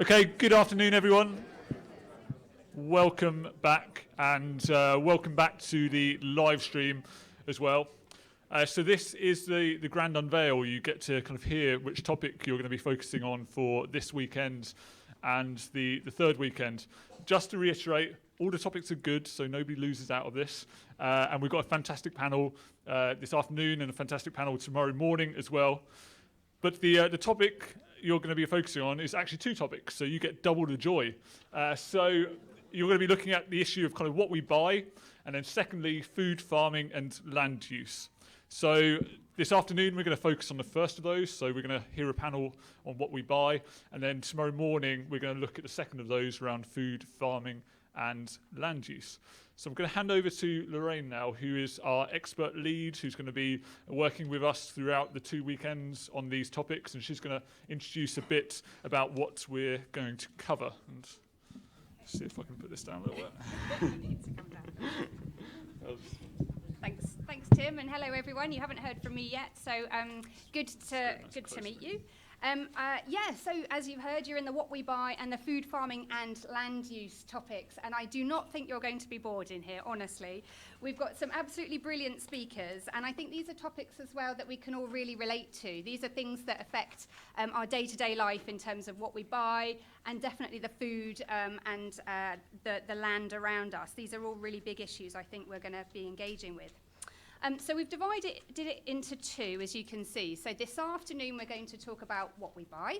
Okay, good afternoon, everyone. Welcome back, and welcome back to the live stream as well. So this is the grand unveil. You get to kind of hear which topic you're going to be focusing on for this weekend and the third weekend. Just to reiterate, all the topics are good, so nobody loses out of this. And we've got a fantastic panel this afternoon and a fantastic panel tomorrow morning as well. But the topic you're going to be focusing on is actually two topics, so you get double the joy. So you're going to be looking at the issue of kind of what we buy, and then secondly, food, farming, and land use. So this afternoon, we're going to focus on the first of those. So we're going to hear a panel on what we buy, and then tomorrow morning, we're going to look at the second of those around food, farming, and land use. So I'm going to hand over to Lorraine now, who is our expert lead, who's going to be working with us throughout the 2 weekends on these topics, and she's going to introduce a bit about what we're going to cover. And see if I can put this down a little bit. Needs to come down. Thanks, Tim, and hello everyone. You haven't heard from me yet, so good to meet you. So as you've heard, you're in the what we buy and the food, farming and land use topics, and I do not think you're going to be bored in here, honestly. We've got some absolutely brilliant speakers, and I think these are topics as well that we can all really relate to. These are things that affect our day-to-day life in terms of what we buy, and definitely the food and the land around us. These are all really big issues I think we're going to be engaging with. So we've did it into two, as you can see. So this afternoon we're going to talk about what we buy,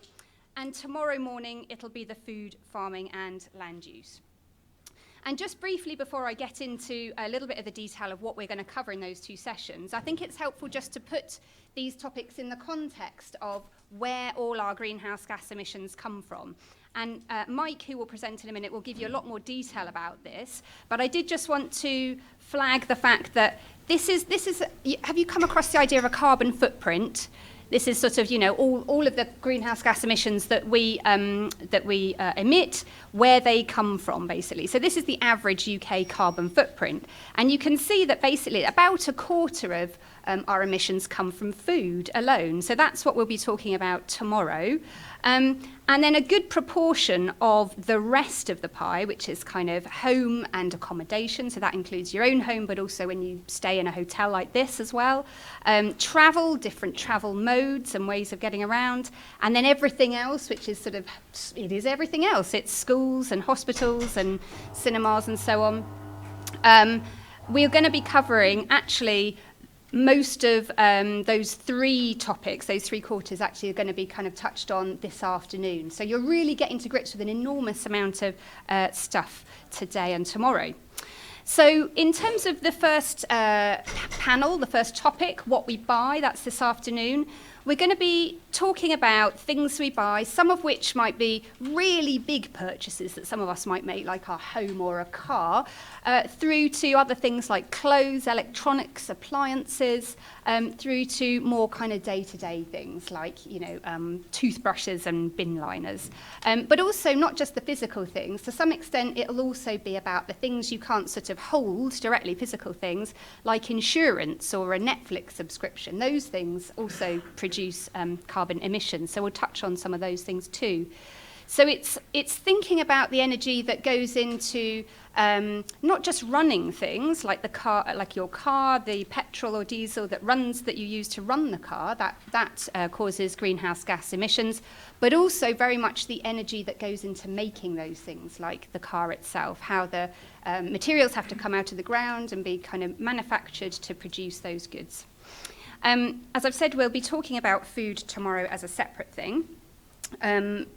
and tomorrow morning it'll be the food, farming and land use. And just briefly before I get into a little bit of the detail of what we're going to cover in those two sessions, I think it's helpful just to put these topics in the context of where all our greenhouse gas emissions come from. And Mike, who will present in a minute, will give you a lot more detail about this. But I did just want to flag the fact that this is. Have you come across the idea of a carbon footprint? This is sort of, all of the greenhouse gas emissions that we emit, where they come from, basically. So this is the average UK carbon footprint. And you can see that basically about a quarter of our emissions come from food alone. So that's what we'll be talking about tomorrow. And then a good proportion of the rest of the pie, which is kind of home and accommodation, so that includes your own home, but also when you stay in a hotel like this as well. Travel, different travel modes and ways of getting around. And then everything else, which is it is everything else. It's schools and hospitals and cinemas and so on. We're going to be covering actually most of those three topics, those three quarters, actually are going to be kind of touched on this afternoon. So you're really getting to grips with an enormous amount of stuff today and tomorrow. So in terms of the first panel, the first topic, what we buy, that's this afternoon, we're going to be talking about things we buy, some of which might be really big purchases that some of us might make, like our home or a car, through to other things like clothes, electronics, appliances, through to more kind of day-to-day things like, toothbrushes and bin liners. But also not just the physical things. To some extent, it'll also be about the things you can't sort of hold directly, physical things, like insurance or a Netflix subscription. Those things also produce carbon emissions, so we'll touch on some of those things too. So it's thinking about the energy that goes into not just running things like the car, like your car, the petrol or diesel that you use to run the car, that causes greenhouse gas emissions, but also very much the energy that goes into making those things, like the car itself, how the materials have to come out of the ground and be kind of manufactured to produce those goods. As I've said, we'll be talking about food tomorrow as a separate thing.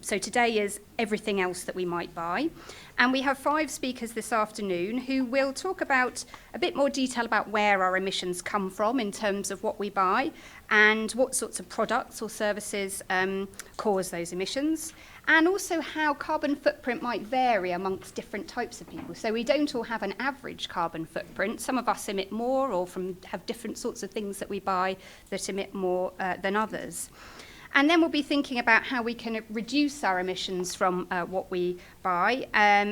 So today is everything else that we might buy. And we have 5 speakers this afternoon who will talk about a bit more detail about where our emissions come from in terms of what we buy and what sorts of products or services cause those emissions, and also how carbon footprint might vary amongst different types of people. So we don't all have an average carbon footprint. Some of us emit more or have different sorts of things that we buy that emit more than others. And then we'll be thinking about how we can reduce our emissions from what we buy,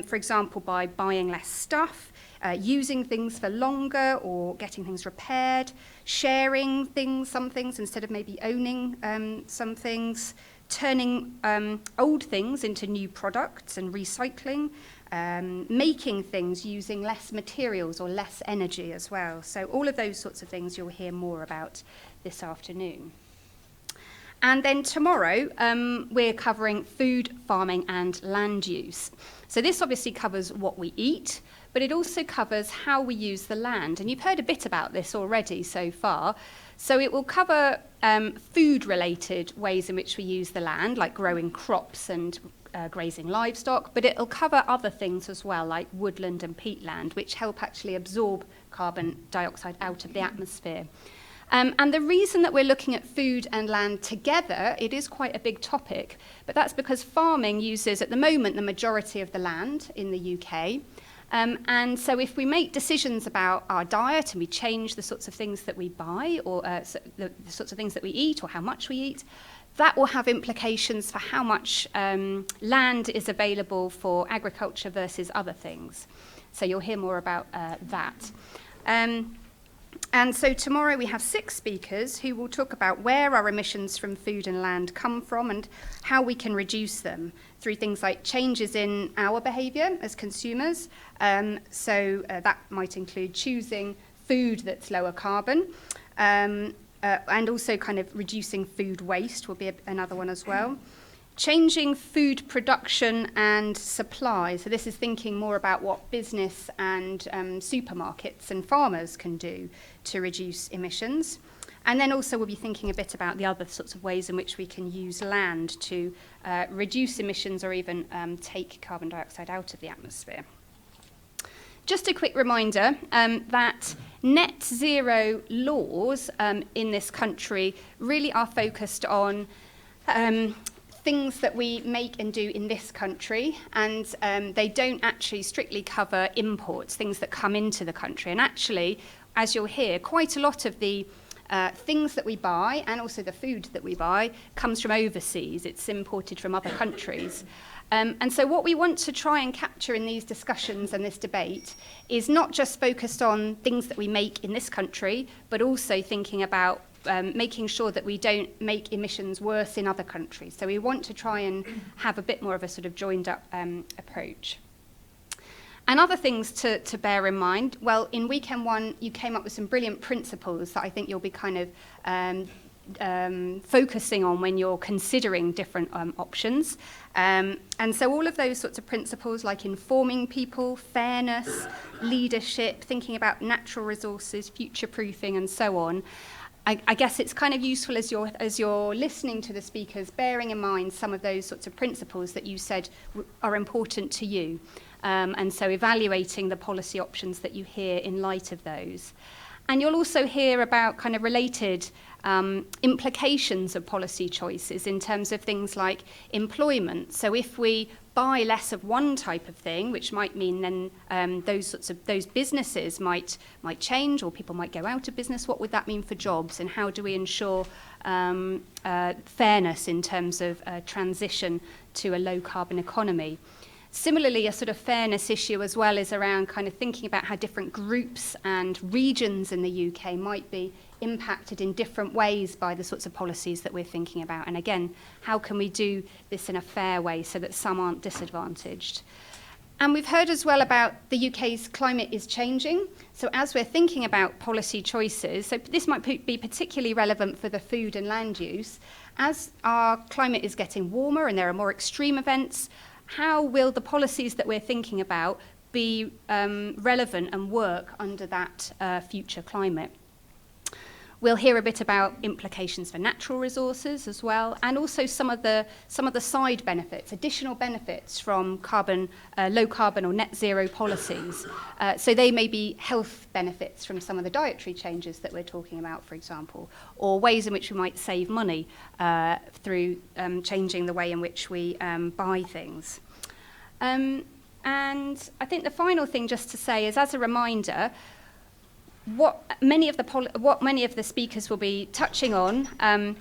for example, by buying less stuff, using things for longer or getting things repaired, sharing things, some things, instead of maybe owning some things, turning old things into new products and recycling, making things using less materials or less energy as well. So all of those sorts of things you'll hear more about this afternoon. And then tomorrow, we're covering food, farming, and land use. So this obviously covers what we eat, but it also covers how we use the land. And you've heard a bit about this already so far. So it will cover food-related ways in which we use the land, like growing crops and grazing livestock, but it'll cover other things as well, like woodland and peatland, which help actually absorb carbon dioxide out of the atmosphere. And the reason that we're looking at food and land together, it is quite a big topic, but that's because farming uses, at the moment, the majority of the land in the UK. And so if we make decisions about our diet and we change the sorts of things that we buy or the sorts of things that we eat or how much we eat, that will have implications for how much land is available for agriculture versus other things. So you'll hear more about that. And so tomorrow we have 6 speakers who will talk about where our emissions from food and land come from and how we can reduce them through things like changes in our behaviour as consumers. So that might include choosing food that's lower carbon, and also kind of reducing food waste will be another one as well. Changing food production and supply. So this is thinking more about what business and supermarkets and farmers can do to reduce emissions. And then also we'll be thinking a bit about the other sorts of ways in which we can use land to reduce emissions or even take carbon dioxide out of the atmosphere. Just a quick reminder that net zero laws in this country really are focused on things that we make and do in this country, and they don't actually strictly cover imports, things that come into the country. And actually, as you'll hear, quite a lot of the things that we buy and also the food that we buy comes from overseas. It's imported from other countries. And so what we want to try and capture in these discussions and this debate is not just focused on things that we make in this country, but also thinking about making sure that we don't make emissions worse in other countries. So we want to try and have a bit more of a sort of joined up approach. And other things to bear in mind, well, in weekend 1, you came up with some brilliant principles that I think you'll be kind of focusing on when you're considering different options. And so all of those sorts of principles, like informing people, fairness, leadership, thinking about natural resources, future-proofing, and so on, I guess it's kind of useful as you're listening to the speakers, bearing in mind some of those sorts of principles that you said are important to you. And so evaluating the policy options that you hear in light of those. And you'll also hear about kind of related implications of policy choices in terms of things like employment. So if we buy less of one type of thing, which might mean then those businesses might change, or people might go out of business, what would that mean for jobs? And how do we ensure fairness in terms of transition to a low carbon economy? Similarly, a sort of fairness issue as well is around kind of thinking about how different groups and regions in the UK might be impacted in different ways by the sorts of policies that we're thinking about. And again, how can we do this in a fair way so that some aren't disadvantaged? And we've heard as well about the UK's climate is changing. So as we're thinking about policy choices, so this might be particularly relevant for the food and land use, as our climate is getting warmer and there are more extreme events, how will the policies that we're thinking about be relevant and work under that future climate? We'll hear a bit about implications for natural resources as well, and also some of the side benefits, additional benefits from low carbon or net zero policies. So they may be health benefits from some of the dietary changes that we're talking about, for example, or ways in which we might save money through changing the way in which we buy things. And I think the final thing just to say is, as a reminder, what many of the speakers will be touching on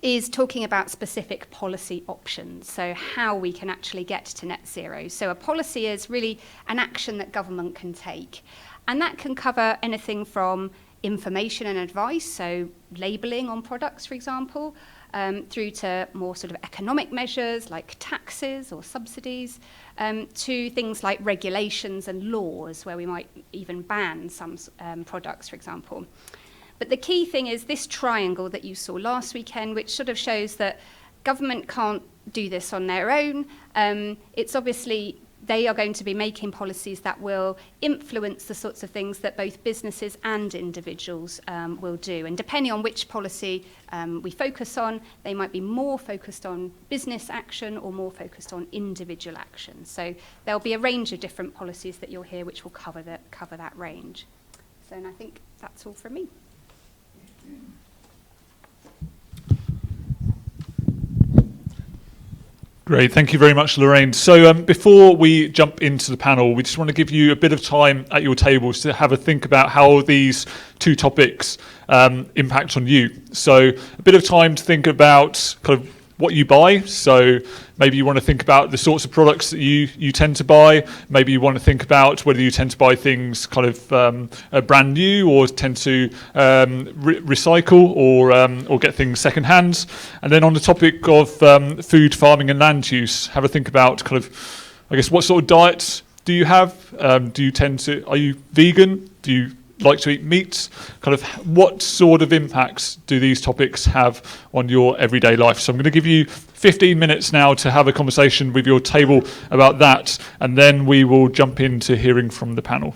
is talking about specific policy options, so how we can actually get to net zero. So a policy is really an action that government can take, and that can cover anything from information and advice, so labelling on products, for example, through to more sort of economic measures like taxes or subsidies, to things like regulations and laws where we might even ban some products, for example. But the key thing is this triangle that you saw last weekend, which sort of shows that government can't do this on their own. It's obviously they are going to be making policies that will influence the sorts of things that both businesses and individuals will do. And depending on which policy we focus on, they might be more focused on business action or more focused on individual action. So there'll be a range of different policies that you'll hear which will cover that range. So and I think that's all from me. Great, thank you very much, Lorraine. So before we jump into the panel, we just want to give you a bit of time at your tables to have a think about how these two topics impact on you. So a bit of time to think about kind of what you buy. So maybe you want to think about the sorts of products that you tend to buy. Maybe you want to think about whether you tend to buy things kind of brand new or tend to recycle or get things secondhand. And then on the topic of food, farming and land use, have a think about kind of, I guess, what sort of diet do you have? Are you vegan? Do you like to eat meat? Kind of what sort of impacts do these topics have on your everyday life? So I'm going to give you 15 minutes now to have a conversation with your table about that, and then we will jump into hearing from the panel.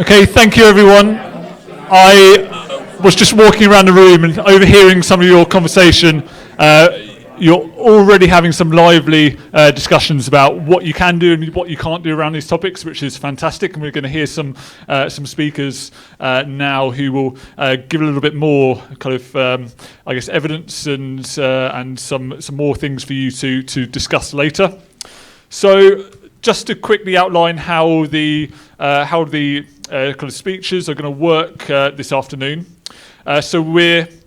Okay, thank you everyone. I was just walking around the room and overhearing some of your conversation. You're already having some lively discussions about what you can do and what you can't do around these topics, which is fantastic. And we're going to hear some speakers now who will give a little bit more kind of, I guess, evidence and some more things for you to discuss later. So, just to quickly outline how the kind of speeches are going to work this afternoon. So we've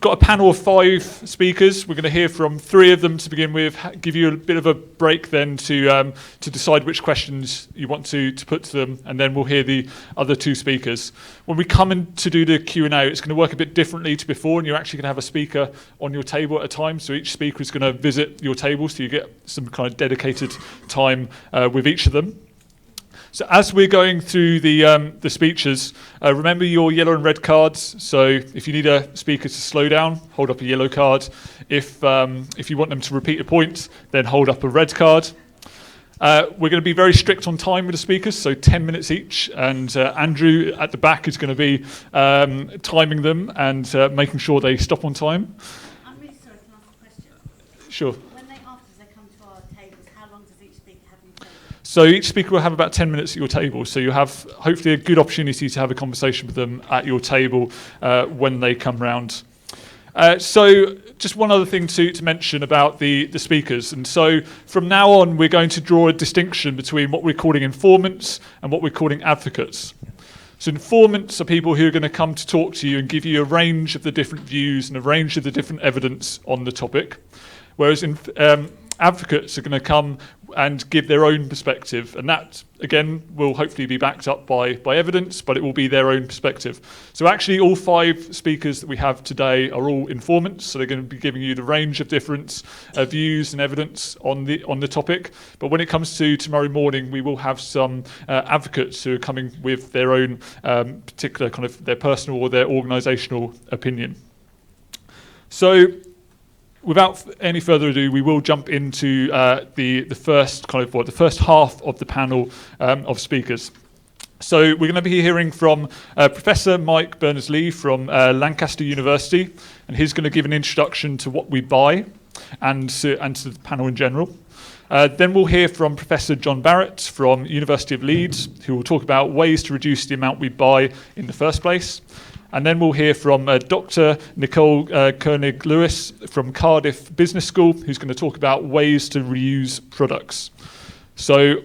got a panel of 5 speakers. We're going to hear from 3 of them to begin with, give you a bit of a break then to decide which questions you want to put to them, and then we'll hear the other 2 speakers. When we come in to do the Q&A, it's going to work a bit differently to before, and you're actually going to have a speaker on your table at a time, so each speaker is going to visit your table, so you get some kind of dedicated time with each of them. So as we're going through the speeches, remember your yellow and red cards. So if you need a speaker to slow down, hold up a yellow card. If you want them to repeat a point, then hold up a red card. We're going to be very strict on time with the speakers, so 10 minutes each. And Andrew at the back is going to be timing them and making sure they stop on time. I'm really sorry, can I ask a question? Sure. When they come to our tables, how long does each speaker have in total? So each speaker will have about 10 minutes at your table. So you have hopefully a good opportunity to have a conversation with them at your table when they come round. So just one other thing to mention about the speakers. And so from now on, we're going to draw a distinction between what we're calling informants and what we're calling advocates. So informants are people who are going to come to talk to you and give you a range of the different views and a range of the different evidence on the topic. Whereas advocates are going to come and give their own perspective, and that again will hopefully be backed up by evidence, but it will be their own perspective. So actually all 5 speakers that we have today are all informants, so they're going to be giving you the range of different views and evidence on the topic. But when it comes to tomorrow morning, we will have some advocates who are coming with their own particular kind of their personal or their organisational opinion. So without any further ado, we will jump into the first the first half of the panel of speakers. So we're going to be hearing from Professor Mike Berners-Lee from Lancaster University, and he's going to give an introduction to what we buy and to the panel in general. Then we'll hear from Professor John Barrett from University of Leeds, who will talk about ways to reduce the amount we buy in the first place. And then we'll hear from Dr. Nicole Koenig-Lewis from Cardiff Business School, who's going to talk about ways to reuse products. So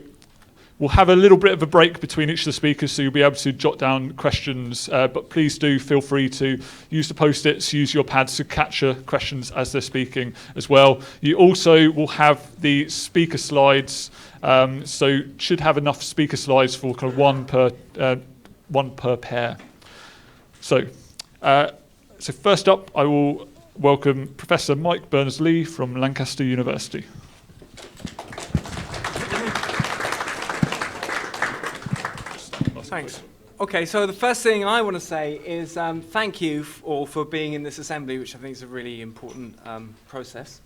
we'll have a little bit of a break between each of the speakers, so you'll be able to jot down questions, but please do feel free to use the post-its, use your pads to capture questions as they're speaking as well. You also will have the speaker slides, so should have enough speaker slides for kind of one per pair. So first up, I will welcome Professor Mike Berners-Lee from Lancaster University. Thanks. Okay, so the first thing I want to say is thank you all for being in this assembly, which I think is a really important process.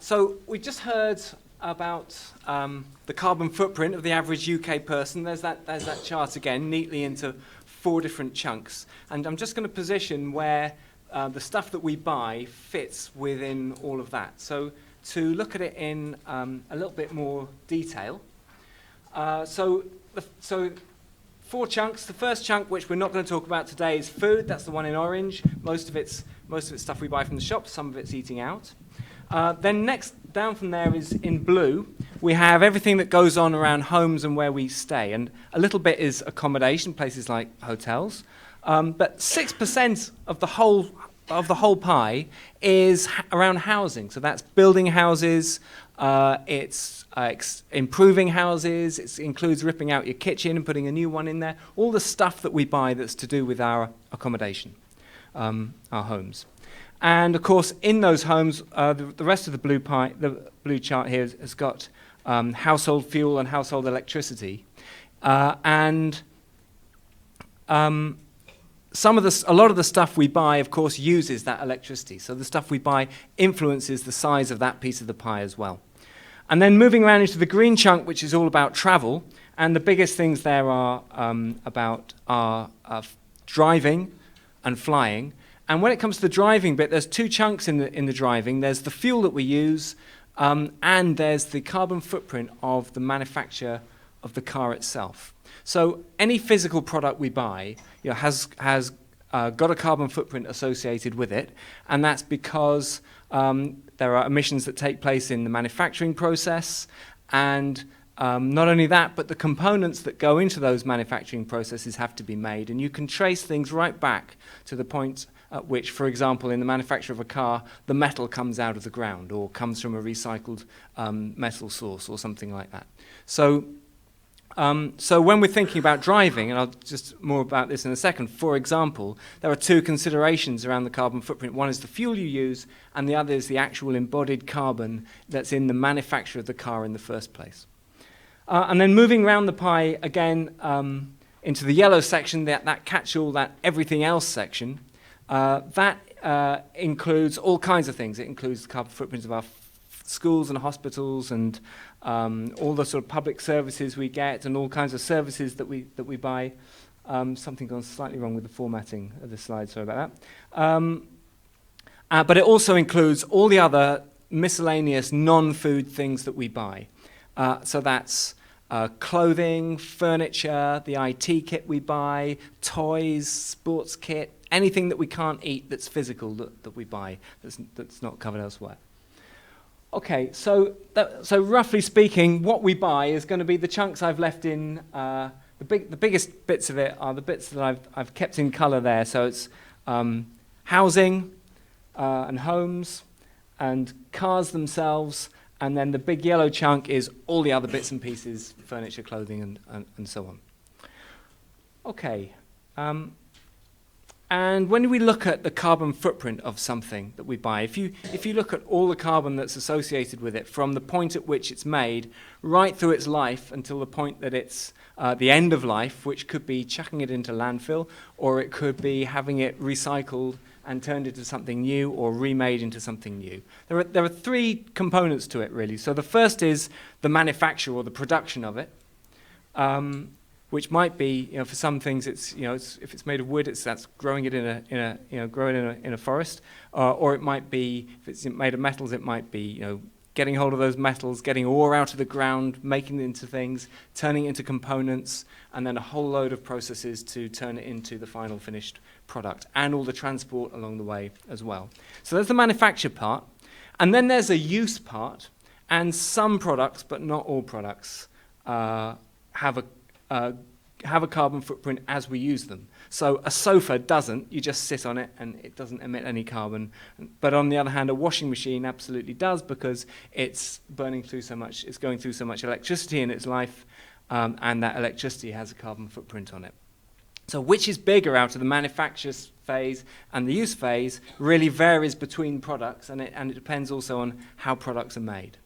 So we just heard about the carbon footprint of the average UK person. There's that chart again, neatly into 4 different chunks, and I'm just going to position where the stuff that we buy fits within all of that. So to look at it in a little bit more detail, so 4 chunks. The first chunk, which we're not going to talk about today, is food. That's the one in orange. Most of it's stuff we buy from the shop. Some of it's eating out. Then next down from there is in blue. We have everything that goes on around homes and where we stay, and a little bit is accommodation, places like hotels. But 6% of the whole pie is around housing. So that's building houses. It's improving houses. It includes ripping out your kitchen and putting a new one in there. All the stuff that we buy that's to do with our accommodation, our homes. And of course, in those homes, the rest of the blue chart here has got household fuel and household electricity, and a lot of the stuff we buy, of course, uses that electricity. So the stuff we buy influences the size of that piece of the pie as well. And then moving around into the green chunk, which is all about travel, And the biggest things there are about driving and flying. And when it comes to the driving bit, there's two chunks in the driving. There's the fuel that we use, and there's the carbon footprint of the manufacture of the car itself. So any physical product we buy, has got a carbon footprint associated with it, and that's because there are emissions that take place in the manufacturing process, and not only that, but the components that go into those manufacturing processes have to be made, and you can trace things right back to the point at which, for example, in the manufacture of a car, the metal comes out of the ground or comes from a recycled metal source or something like that. So when we're thinking about driving, and I'll just more about this in a second, for example, there are two considerations around the carbon footprint. One is the fuel you use, and the other is the actual embodied carbon that's in the manufacture of the car in the first place. And then moving around the pie again into the yellow section, that catch-all, that everything else section, that includes all kinds of things. It includes the carbon footprints of our schools and hospitals and all the sort of public services we get and all kinds of services that we buy. Something gone slightly wrong with the formatting of the slide, sorry about that. But it also includes all the other miscellaneous non-food things that we buy. So that's clothing, furniture, the IT kit we buy, toys, sports kit, anything that we can't eat that's physical that we buy that's not covered elsewhere. Okay, so roughly speaking, what we buy is going to be the chunks I've left in. The biggest bits of it are the bits that I've kept in colour there. So it's housing and homes and cars themselves, and then the big yellow chunk is all the other bits and pieces, furniture, clothing, and so on. Okay. And when we look at the carbon footprint of something that we buy, if you look at all the carbon that's associated with it from the point at which it's made right through its life until the point that it's the end of life, which could be chucking it into landfill, or it could be having it recycled and turned into something new or remade into something new. There are three components to it, really. So the first is the manufacture or the production of it. Which might be, for some things, if it's made of wood, that's growing it in a forest, or it might be, if it's made of metals, it might be, getting hold of those metals, getting ore out of the ground, making it into things, turning it into components, and then a whole load of processes to turn it into the final finished product, and all the transport along the way as well. So there's the manufacture part, and then there's a use part, and some products, but not all products, have a carbon footprint as we use them. So a sofa doesn't, you just sit on it and it doesn't emit any carbon. But on the other hand, a washing machine absolutely does, because it's burning through so much, it's going through so much electricity in its life, and that electricity has a carbon footprint on it. So which is bigger out of the manufacture phase and the use phase really varies between products, and it depends also on how products are made.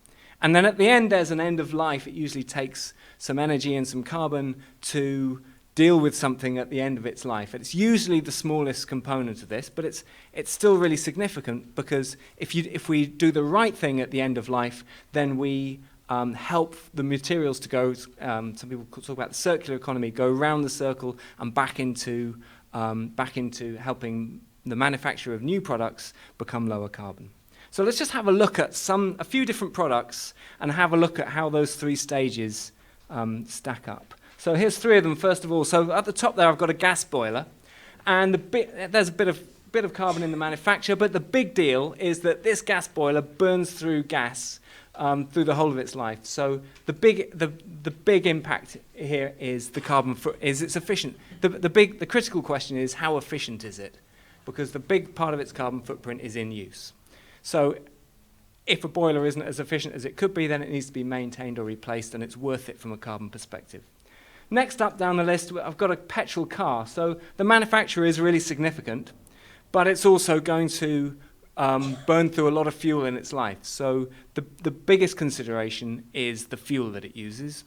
And then at the end, there's an end of life. It usually takes some energy and some carbon to deal with something at the end of its life. It's usually the smallest component of this, but it's still really significant, because if we do the right thing at the end of life, then we help the materials to go, some people talk about the circular economy, go around the circle and back into helping the manufacture of new products become lower carbon. So let's just have a look at a few different products and have a look at how those three stages stack up. So here's three of them. First of all, so at the top there I've got a gas boiler, and there's a bit of carbon in the manufacture, but the big deal is that this gas boiler burns through gas through the whole of its life. So the big impact here is the carbon is it's efficient. The critical question is, how efficient is it? Because the big part of its carbon footprint is in use. So if a boiler isn't as efficient as it could be, then it needs to be maintained or replaced, and it's worth it from a carbon perspective. Next up down the list, I've got a petrol car. So the manufacturer is really significant, but it's also going to burn through a lot of fuel in its life. So the biggest consideration is the fuel that it uses.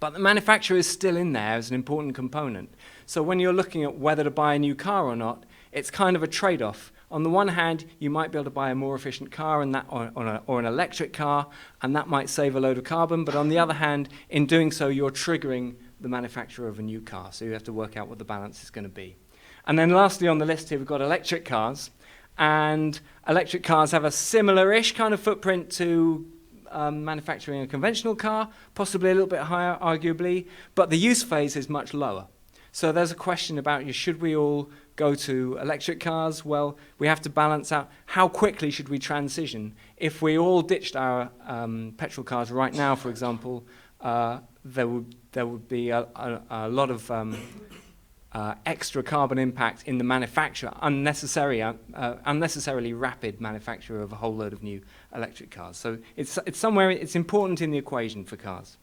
But the manufacturer is still in there as an important component. So when you're looking at whether to buy a new car or not, it's kind of a trade-off. On the one hand, you might be able to buy a more efficient car and that, or an electric car, and that might save a load of carbon. But on the other hand, in doing so, you're triggering the manufacture of a new car. So you have to work out what the balance is going to be. And then lastly on the list here, we've got electric cars. And electric cars have a similar-ish kind of footprint to manufacturing a conventional car, possibly a little bit higher, arguably, but the use phase is much lower. So there's a question about, should we all go to electric cars? Well, we have to balance out how quickly should we transition. If we all ditched our petrol cars right now, for example, there would be a lot of extra carbon impact in the manufacture, unnecessarily rapid manufacture of a whole load of new electric cars. So it's important in the equation for cars.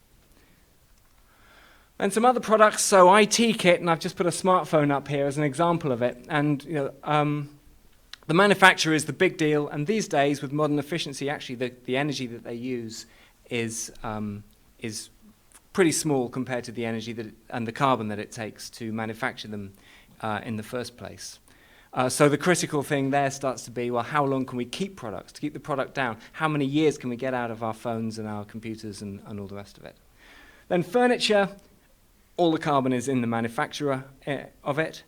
And some other products, so IT kit, and I've just put a smartphone up here as an example of it. And the manufacturer is the big deal, and these days with modern efficiency, actually the energy that they use is pretty small compared to the energy and the carbon that it takes to manufacture them in the first place. So the critical thing there starts to be, well, how long can we keep products, to keep the product down? How many years can we get out of our phones and our computers and all the rest of it? Then furniture, all the carbon is in the manufacturer of it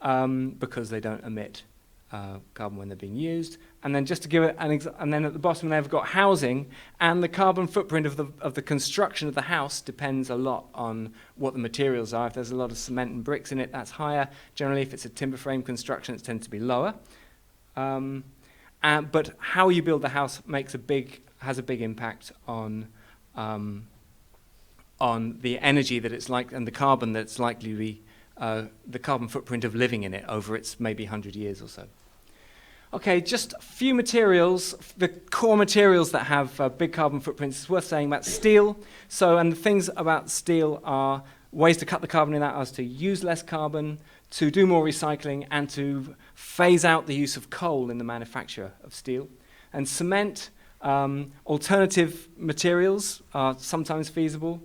because they don't emit carbon when they're being used. And then just to give it and then at the bottom there we've got housing, and the carbon footprint of the construction of the house depends a lot on what the materials are. If there's a lot of cement and bricks in it, that's higher. Generally, if it's a timber frame construction, it tends to be lower. But how you build the house has a big impact on the energy that it's like and the carbon that's likely to be the carbon footprint of living in it over its maybe 100 years or so. Okay, just a few materials, the core materials that have big carbon footprints. It's worth saying about steel. And the things about steel are ways to cut the carbon in that are to use less carbon, to do more recycling, and to phase out the use of coal in the manufacture of steel. And cement, alternative materials are sometimes feasible.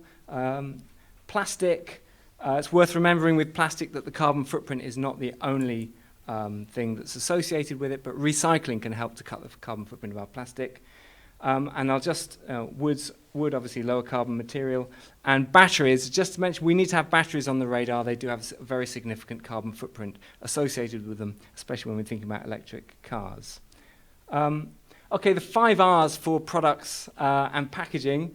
Plastic, it's worth remembering with plastic that the carbon footprint is not the only thing that's associated with it, but recycling can help to cut the carbon footprint of our plastic. And I'll just, wood obviously lower carbon material, and batteries, just to mention, we need to have batteries on the radar. They do have a very significant carbon footprint associated with them, especially when we're thinking about electric cars. Okay, the 5 R's for products and packaging,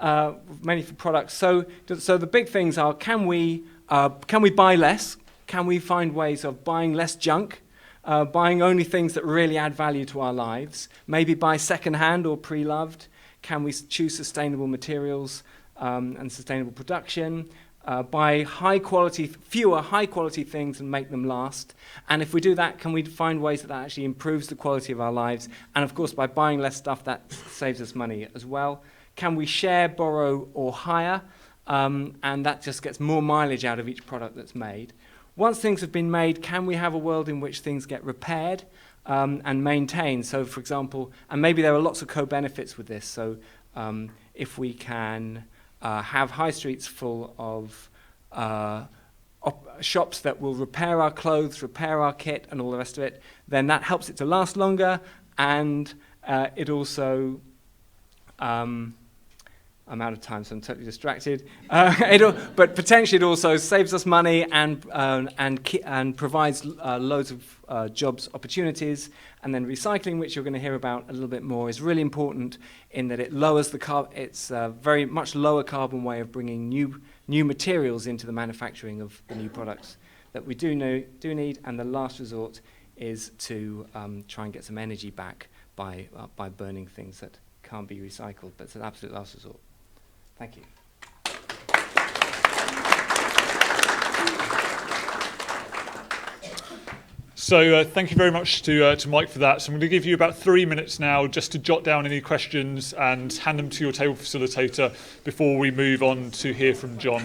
mainly for products. So the big things are, can we buy less? Can we find ways of buying less junk, buying only things that really add value to our lives? Maybe buy second-hand or pre-loved. Can we choose sustainable materials and sustainable production? Buy fewer high-quality things and make them last. And if we do that, can we find ways that actually improves the quality of our lives? And of course, by buying less stuff, that saves us money as well. Can we share, borrow, or hire? And that just gets more mileage out of each product that's made. Once things have been made, can we have a world in which things get repaired and maintained? So, for example, and maybe there are lots of co-benefits with this. So if we can have high streets full of shops that will repair our clothes, repair our kit, and all the rest of it, then that helps it to last longer, and it also... I'm out of time, so I'm totally distracted. But potentially it also saves us money and provides loads of jobs opportunities. And then recycling, which you're going to hear about a little bit more, is really important in that it lowers the carbon. It's a very much lower carbon way of bringing new materials into the manufacturing of the new products that we do need. And the last resort is to try and get some energy back by burning things that can't be recycled. But it's an absolute last resort. Thank you. So thank you very much to Mike for that. So I'm going to give you about 3 minutes now just to jot down any questions and hand them to your table facilitator before we move on to hear from John.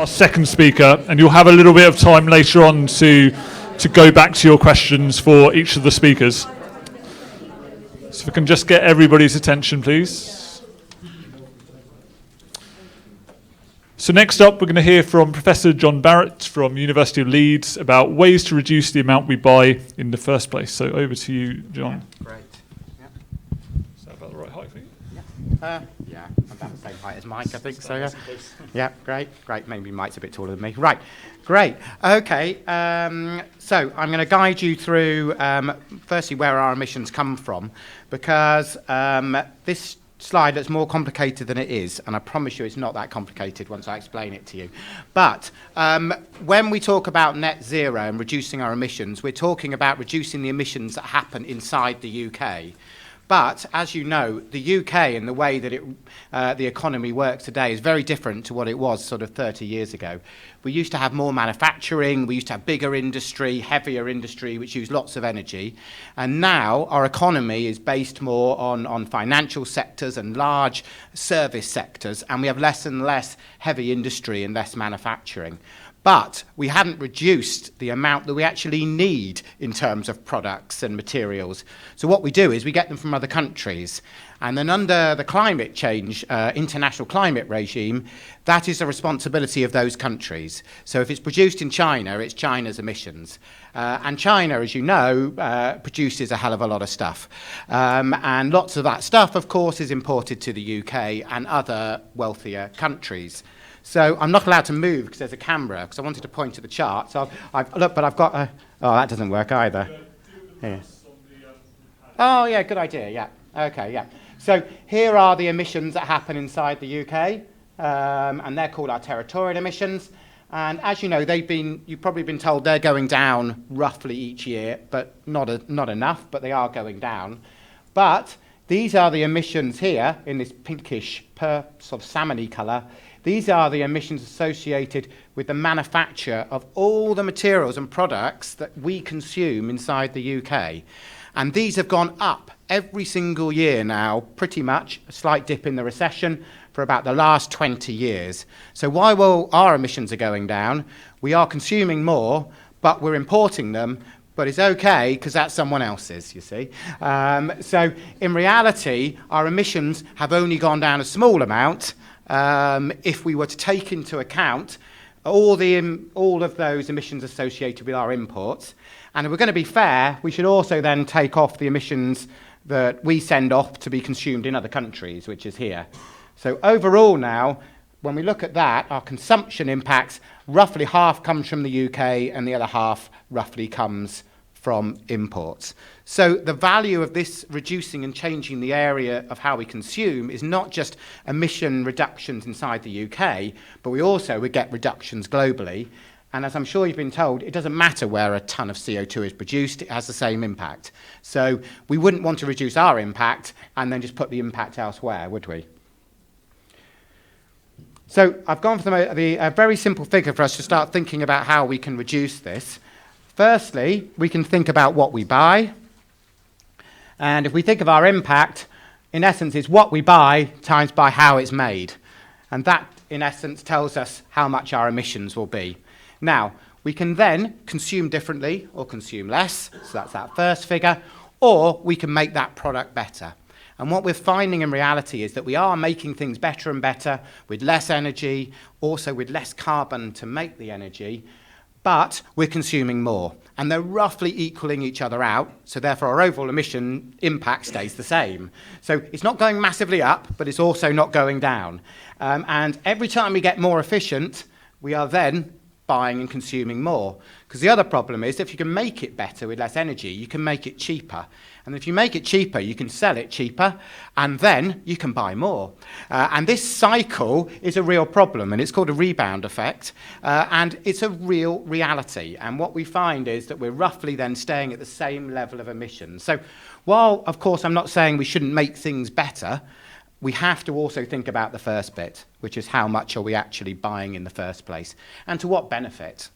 our second speaker, and you'll have a little bit of time later on to go back to your questions for each of the speakers. So if we can just get everybody's attention, please. So next up, we're going to hear from Professor John Barrett from University of Leeds about ways to reduce the amount we buy in the first place. So over to you, John. Great. Is that about the right height for you? Yeah, I'm about the same height as Mike, I think. So yeah, great. Maybe Mike's a bit taller than me. Right, great. Okay, so I'm going to guide you through, firstly, where our emissions come from, because this slide looks more complicated than it is, and I promise you it's not that complicated once I explain it to you. But when we talk about net zero and reducing our emissions, we're talking about reducing the emissions that happen inside the UK. But, as you know, the UK and the way that the economy works today is very different to what it was sort of 30 years ago. We used to have more manufacturing, we used to have bigger industry, heavier industry, which used lots of energy. And now our economy is based more on financial sectors and large service sectors, and we have less and less heavy industry and less manufacturing. But we haven't reduced the amount that we actually need in terms of products and materials. So what we do is we get them from other countries. And then under the climate change, international climate regime, that is the responsibility of those countries. So if it's produced in China, it's China's emissions. And China, as you know, produces a hell of a lot of stuff. And lots of that stuff, of course, is imported to the UK and other wealthier countries. So I'm not allowed to move because there's a camera, because I wanted to point to the chart. So look, but I've got a... Oh, that doesn't work either. Yeah. Oh, yeah, good idea, yeah. Okay, yeah. So here are the emissions that happen inside the UK, and they're called our territorial emissions. And as you know, you've probably been told they're going down roughly each year, but not enough, but they are going down. But these are the emissions here in this pinkish, sort of salmon-y colour. These are the emissions associated with the manufacture of all the materials and products that we consume inside the UK. And these have gone up every single year now, pretty much, a slight dip in the recession for about the last 20 years. So while our emissions are going down, we are consuming more, but we're importing them, but it's okay because that's someone else's, you see. So in reality, our emissions have only gone down a small amount, if we were to take into account all of those emissions associated with our imports. And if we're going to be fair, we should also then take off the emissions that we send off to be consumed in other countries, which is here. So overall now, when we look at that, our consumption impacts, roughly half comes from the UK and the other half roughly comes from imports. So the value of this reducing and changing the area of how we consume is not just emission reductions inside the UK, but we also would get reductions globally. And as I'm sure you've been told, it doesn't matter where a ton of CO2 is produced, it has the same impact. So we wouldn't want to reduce our impact and then just put the impact elsewhere, would we? So I've gone for a very simple figure for us to start thinking about how we can reduce this. Firstly, we can think about what we buy. And if we think of our impact, in essence, it's what we buy times by how it's made. And that, in essence, tells us how much our emissions will be. Now, we can then consume differently or consume less, so that's that first figure, or we can make that product better. And what we're finding in reality is that we are making things better and better with less energy, also with less carbon to make the energy, but we're consuming more. And they're roughly equaling each other out, so therefore our overall emission impact stays the same. So it's not going massively up, but it's also not going down. And every time we get more efficient, we are then buying and consuming more. Because the other problem is if you can make it better with less energy, you can make it cheaper. And if you make it cheaper, you can sell it cheaper, and then you can buy more. And this cycle is a real problem, and it's called a rebound effect, and it's a real reality. And what we find is that we're roughly then staying at the same level of emissions. So while, of course, I'm not saying we shouldn't make things better, we have to also think about the first bit, which is how much are we actually buying in the first place, and to what benefit.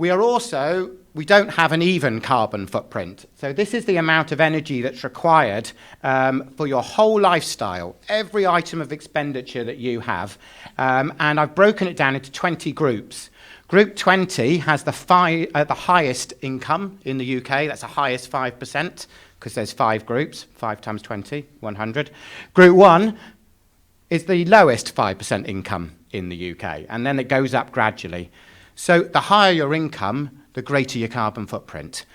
We don't have an even carbon footprint. So this is the amount of energy that's required for your whole lifestyle, every item of expenditure that you have. And I've broken it down into 20 groups. Group 20 has the highest income in the UK. That's the highest 5%, because there's 5 groups, 5 times 20, 100. Group 1 is the lowest 5% income in the UK, and then it goes up gradually. So the higher your income, the greater your carbon footprint.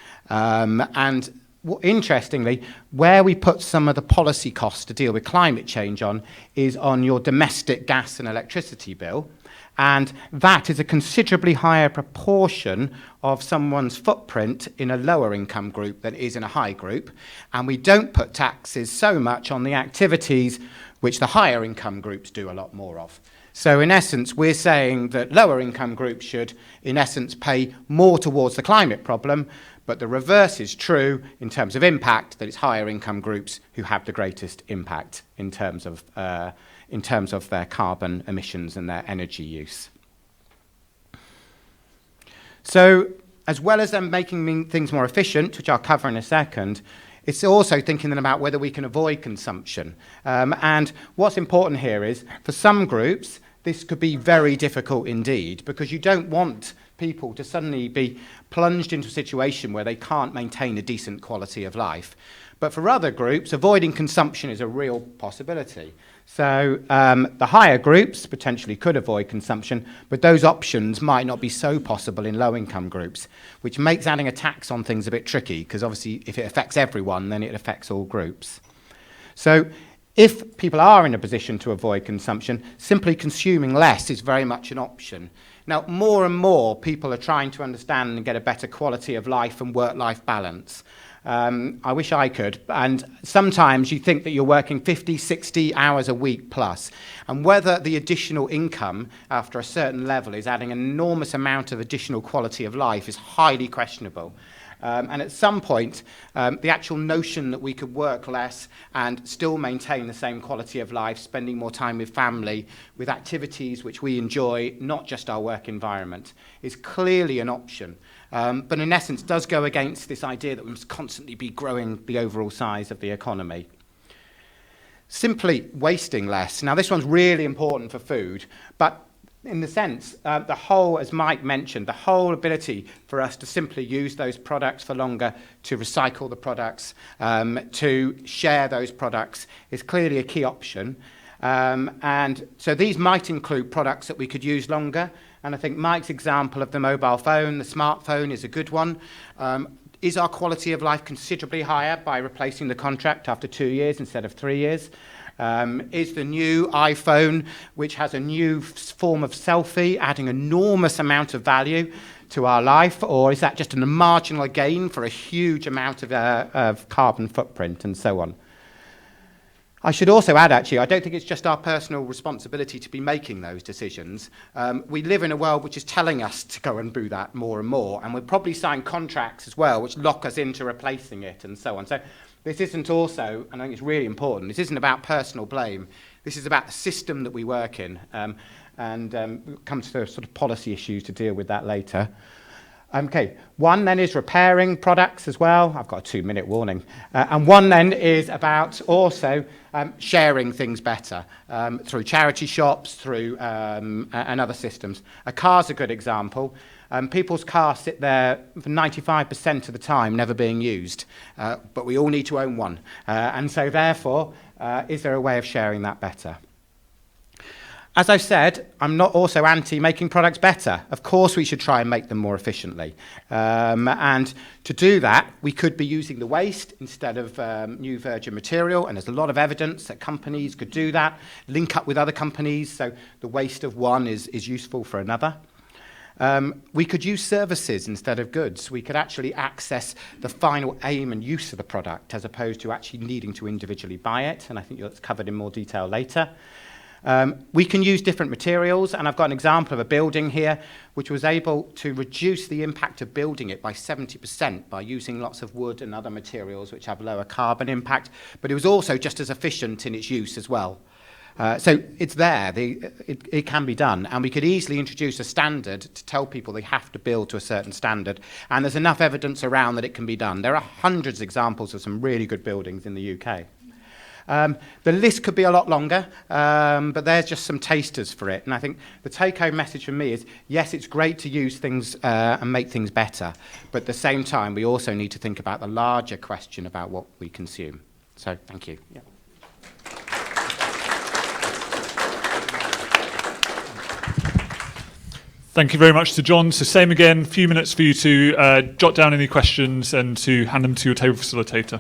Interestingly, where we put some of the policy costs to deal with climate change on is on your domestic gas and electricity bill. And that is a considerably higher proportion of someone's footprint in a lower income group than it is in a high group. And we don't put taxes so much on the activities which the higher income groups do a lot more of. So in essence, we're saying that lower income groups should, in essence, pay more towards the climate problem, but the reverse is true in terms of impact, that it's higher income groups who have the greatest impact in terms of their carbon emissions and their energy use. So as well as them making things more efficient, which I'll cover in a second, it's also thinking then about whether we can avoid consumption. And what's important here is, for some groups, this could be very difficult indeed, because you don't want people to suddenly be plunged into a situation where they can't maintain a decent quality of life. But for other groups, avoiding consumption is a real possibility. So the higher groups potentially could avoid consumption, but those options might not be so possible in low-income groups, which makes adding a tax on things a bit tricky, because obviously if it affects everyone, then it affects all groups. So if people are in a position to avoid consumption, simply consuming less is very much an option. Now, more and more people are trying to understand and get a better quality of life and work-life balance. I wish I could. And sometimes you think that you're working 50, 60 hours a week plus. And whether the additional income after a certain level is adding an enormous amount of additional quality of life is highly questionable. And at some point, the actual notion that we could work less and still maintain the same quality of life, spending more time with family, with activities which we enjoy, not just our work environment, is clearly an option. But in essence does go against this idea that we must constantly be growing the overall size of the economy. Simply wasting less. Now this one's really important for food, but in the sense, the whole, as Mike mentioned, the whole ability for us to simply use those products for longer, to recycle the products, to share those products is clearly a key option. And so these might include products that we could use longer. And I think Mike's example of the mobile phone, the smartphone, is a good one. Is our quality of life considerably higher by replacing the contract after 2 years instead of 3 years? Is the new iPhone, which has a new form of selfie, adding enormous amount of value to our life, or is that just a marginal gain for a huge amount of carbon footprint and so on? I should also add, actually, I don't think it's just our personal responsibility to be making those decisions. We live in a world which is telling us to go and do that more and more, and we'll probably sign contracts as well which lock us into replacing it and so on. So this isn't also, and I think it's really important, this isn't about personal blame. This is about the system that we work in, and we'll come to the sort of policy issues to deal with that later. Okay, one then is repairing products as well. I've got a 2-minute warning. And one then is about also sharing things better through charity shops, through and other systems. A car's a good example. People's cars sit there for 95% of the time never being used, but we all need to own one. And so therefore, is there a way of sharing that better? As I've said, I'm not also anti making products better. Of course we should try and make them more efficiently. And to do that, we could be using the waste instead of new virgin material, and there's a lot of evidence that companies could do that, link up with other companies, so the waste of one is useful for another. We could use services instead of goods. We could actually access the final aim and use of the product as opposed to actually needing to individually buy it, and I think that's covered in more detail later. We can use different materials, and I've got an example of a building here which was able to reduce the impact of building it by 70% by using lots of wood and other materials which have lower carbon impact, but it was also just as efficient in its use as well. So it's there, it can be done, and we could easily introduce a standard to tell people they have to build to a certain standard, and there's enough evidence around that it can be done. There are hundreds of examples of some really good buildings in the UK. The list could be a lot longer, but there's just some tasters for it. And I think the take-home message from me is, yes, it's great to use things and make things better, but at the same time, we also need to think about the larger question about what we consume. So, thank you. Yeah. Thank you very much to John. So same again, a few minutes for you to jot down any questions and to hand them to your table facilitator.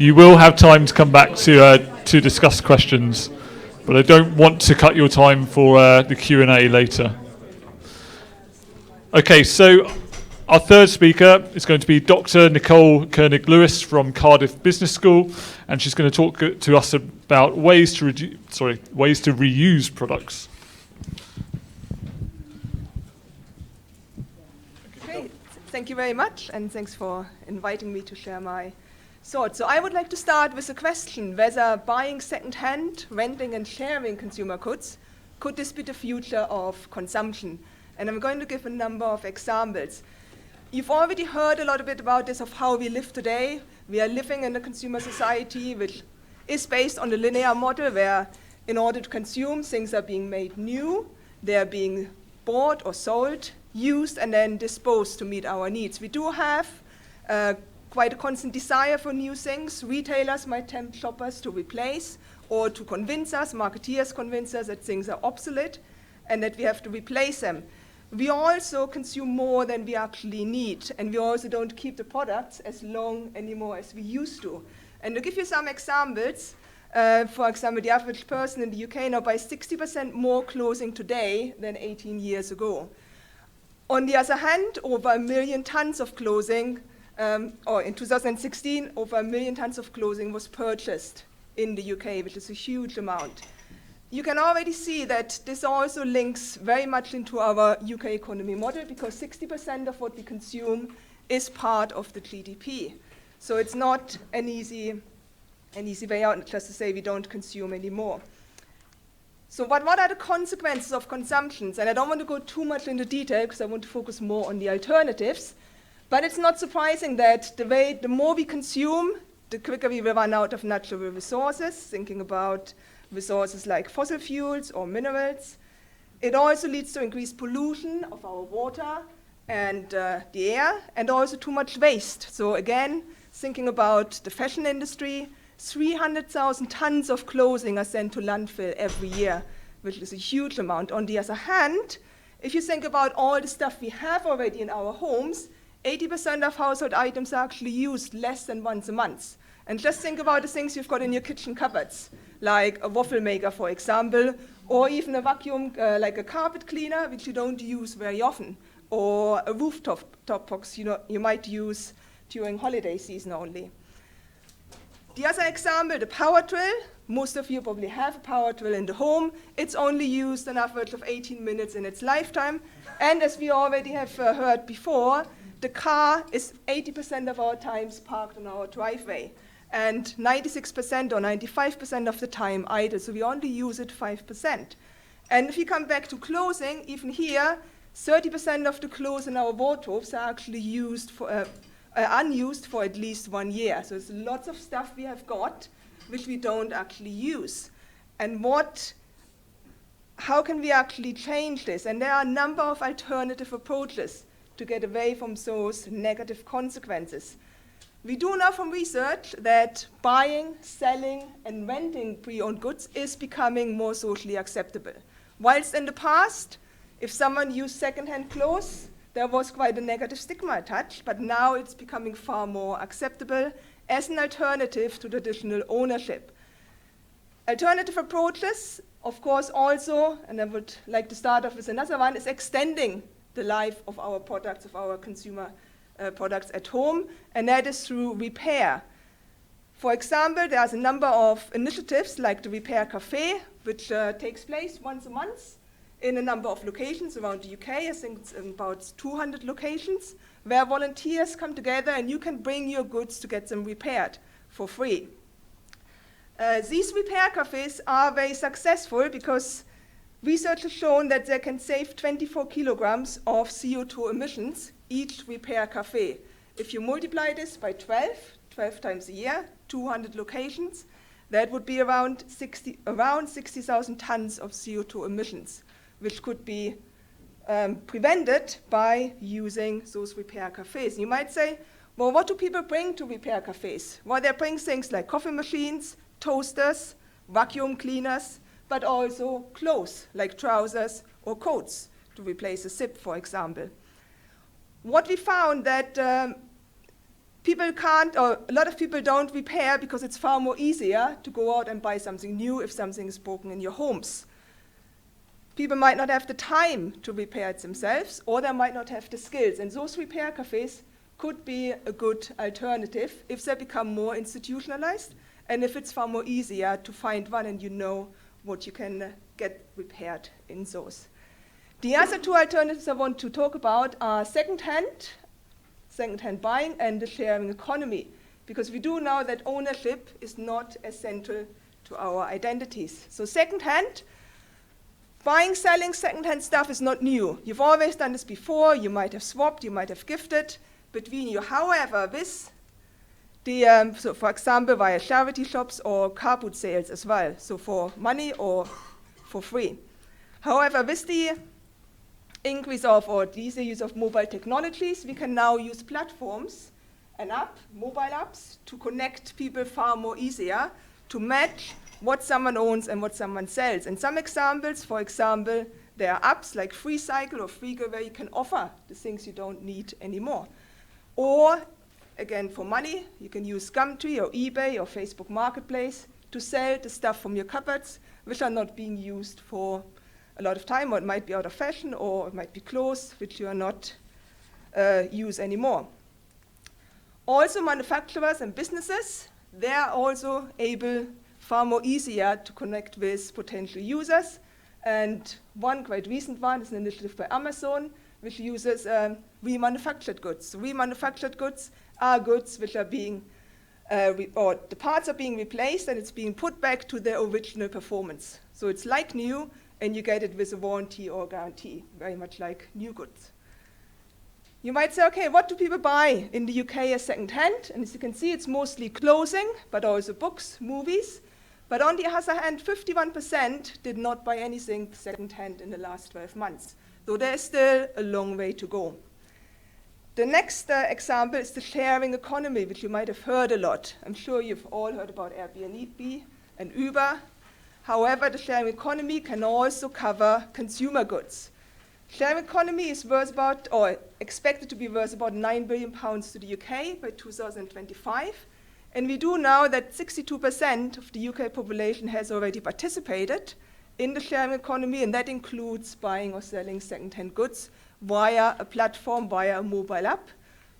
You will have time to come back to discuss questions, but I don't want to cut your time for the Q&A later. Okay, so our third speaker is going to be Dr. Nicole Koenig-Lewis from Cardiff Business School, and she's going to talk to us about ways to reuse products. Great, thank you very much, and thanks for inviting me to share my thoughts. So I would like to start with a question whether buying second-hand, renting and sharing consumer goods, could this be the future of consumption? And I'm going to give a number of examples. You've already heard a lot about this, of how we live today. We are living in a consumer society which is based on a linear model where in order to consume, things are being made new, they are being bought or sold, used and then disposed to meet our needs. We do have quite a constant desire for new things. Retailers might tempt shoppers to replace or to convince us, marketeers convince us that things are obsolete and that we have to replace them. We also consume more than we actually need, and we also don't keep the products as long anymore as we used to. And to give you some examples, for example, the average person in the UK now buys 60% more clothing today than 18 years ago. On the other hand, over 1 million tons of clothing, or in 2016, over 1 million tons of clothing was purchased in the UK, which is a huge amount. You can already see that this also links very much into our UK economy model, because 60% of what we consume is part of the GDP. So it's not an easy way out just to say we don't consume anymore. So what are the consequences of consumptions? And I don't want to go too much into detail because I want to focus more on the alternatives. But it's not surprising that the more we consume, the quicker we will run out of natural resources, thinking about resources like fossil fuels or minerals. It also leads to increased pollution of our water and the air, and also too much waste. So again, thinking about the fashion industry, 300,000 tons of clothing are sent to landfill every year, which is a huge amount. On the other hand, if you think about all the stuff we have already in our homes, 80% of household items are actually used less than once a month. And just think about the things you've got in your kitchen cupboards, like a waffle maker, for example, or even a vacuum, like a carpet cleaner, which you don't use very often, or a rooftop box you might use during holiday season only. The other example, the power drill. Most of you probably have a power drill in the home. It's only used an average of 18 minutes in its lifetime. And as we already have heard before, the car is 80% of our times parked on our driveway, and 96% or 95% of the time idle, so we only use it 5%. And if you come back to clothing, even here, 30% of the clothes in our wardrobes are actually unused for at least 1 year. So there's lots of stuff we have got which we don't actually use. And how can we actually change this? And there are a number of alternative approaches to get away from those negative consequences. We do know from research that buying, selling, and renting pre-owned goods is becoming more socially acceptable. Whilst in the past, if someone used second-hand clothes, there was quite a negative stigma attached, but now it's becoming far more acceptable as an alternative to traditional ownership. Alternative approaches, of course, also, and I would like to start off with another one, is extending the life of our products, of our consumer products at home, and that is through repair. For example, there's a number of initiatives like the Repair Cafe, which takes place once a month in a number of locations around the UK. I think it's about 200 locations, where volunteers come together and you can bring your goods to get them repaired for free. These repair cafes are very successful because research has shown that they can save 24 kilograms of CO2 emissions each repair cafe. If you multiply this by 12 times a year, 200 locations, that would be around 60,000 tons of CO2 emissions, which could be prevented by using those repair cafes. You might say, well, what do people bring to repair cafes? Well, they bring things like coffee machines, toasters, vacuum cleaners, but also clothes, like trousers or coats, to replace a zip, for example. What we found that a lot of people don't repair because it's far more easier to go out and buy something new if something is broken in your homes. People might not have the time to repair it themselves, or they might not have the skills. And those repair cafes could be a good alternative if they become more institutionalized, and if it's far more easier to find one and you know what you can get repaired in those. The other two alternatives I want to talk about are second-hand buying and the sharing economy, because we do know that ownership is not as central to our identities. So second-hand, buying, selling second-hand stuff is not new. You've always done this before. You might have swapped, you might have gifted between you. However, with so for example, via charity shops or car boot sales as well, so for money or for free. However, with the increase of or the use of mobile technologies, we can now use platforms an app, mobile apps, to connect people far more easier, to match what someone owns and what someone sells. And some examples, for example, there are apps like FreeCycle or Freego where you can offer the things you don't need anymore. Or, again, for money, you can use Gumtree or eBay or Facebook Marketplace to sell the stuff from your cupboards which are not being used for a lot of time, or it might be out of fashion, or it might be clothes which you are not use anymore. Also, manufacturers and businesses, they are also able far more easier to connect with potential users. And one quite recent one is an initiative by Amazon, which uses remanufactured goods. Remanufactured goods are goods which are being, or the parts are being replaced and it's being put back to their original performance. So it's like new, and you get it with a warranty or guarantee, very much like new goods. You might say, okay, what do people buy in the UK as second-hand? And as you can see, it's mostly clothing, but also books, movies. But on the other hand, 51% did not buy anything second-hand in the last 12 months. So there's still a long way to go. The next example is the sharing economy, which you might have heard a lot. I'm sure you've all heard about Airbnb and Uber. However, the sharing economy can also cover consumer goods. Sharing economy is worth about, or expected to be worth about £9 billion to the UK by 2025. And we do know that 62% of the UK population has already participated in the sharing economy, and that includes buying or selling second-hand goods via a platform, via a mobile app,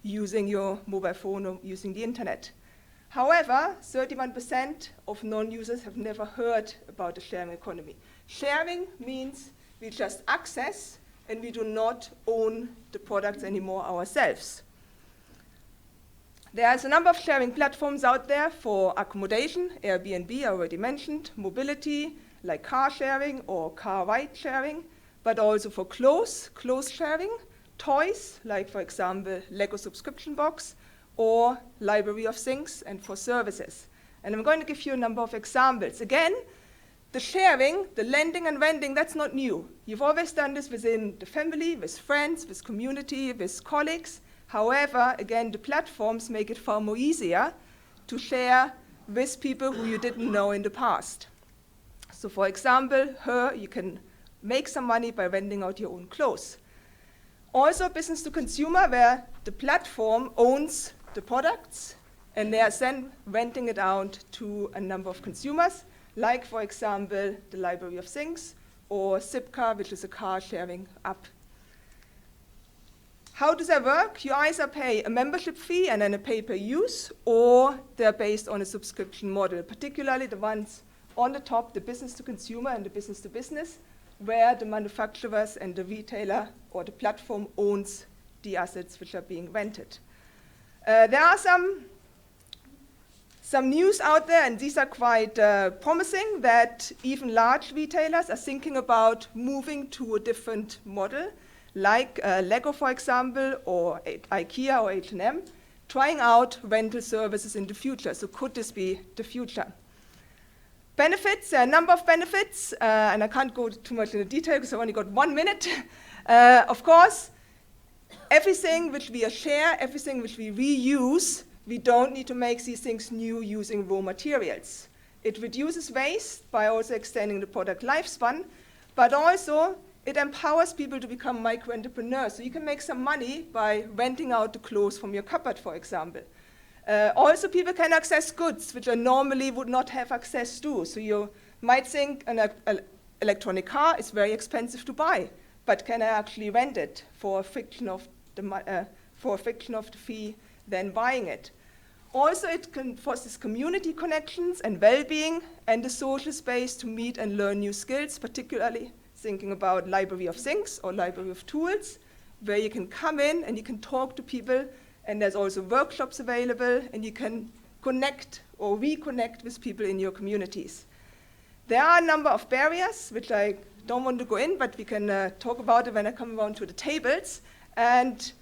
using your mobile phone or using the internet. However, 31% of non-users have never heard about the sharing economy. Sharing means we just access and we do not own the products anymore ourselves. There's a number of sharing platforms out there for accommodation, Airbnb I already mentioned, mobility, like car sharing or car ride sharing, but also for clothes sharing, toys, like for example, Lego subscription box, or library of things, and for services. And I'm going to give you a number of examples. Again, the sharing, the lending and renting, that's not new. You've always done this within the family, with friends, with community, with colleagues. However, again, the platforms make it far more easier to share with people who you didn't know in the past. So for example, you can make some money by renting out your own clothes. Also business to consumer, where the platform owns the products and they are then renting it out to a number of consumers, like for example, the Library of Things or Zipcar, which is a car sharing app. How does that work? You either pay a membership fee and then a pay-per-use, or they're based on a subscription model, particularly the ones on the top, the business to consumer and the business to business, where the manufacturers and the retailer or the platform owns the assets which are being rented. There are some news out there, and these are quite promising, that even large retailers are thinking about moving to a different model, like Lego, for example, or IKEA or H&M, trying out rental services in the future. So could this be the future? Benefits, a number of benefits, and I can't go too much into detail because I've only got 1 minute. Of course, everything which we share, everything which we reuse, we don't need to make these things new using raw materials. It reduces waste by also extending the product lifespan, but also it empowers people to become micro-entrepreneurs. So you can make some money by renting out the clothes from your cupboard, for example. Also, people can access goods which I normally would not have access to. So you might think an electronic car is very expensive to buy, but can I actually rent it for a fraction of the fee than buying it? Also, it can fosters community connections and well-being and a social space to meet and learn new skills, particularly thinking about Library of Things or Library of Tools, where you can come in and you can talk to people, and there's also workshops available, and you can connect or reconnect with people in your communities. There are a number of barriers, which I don't want to go in, but we can talk about it when I come around to the tables. And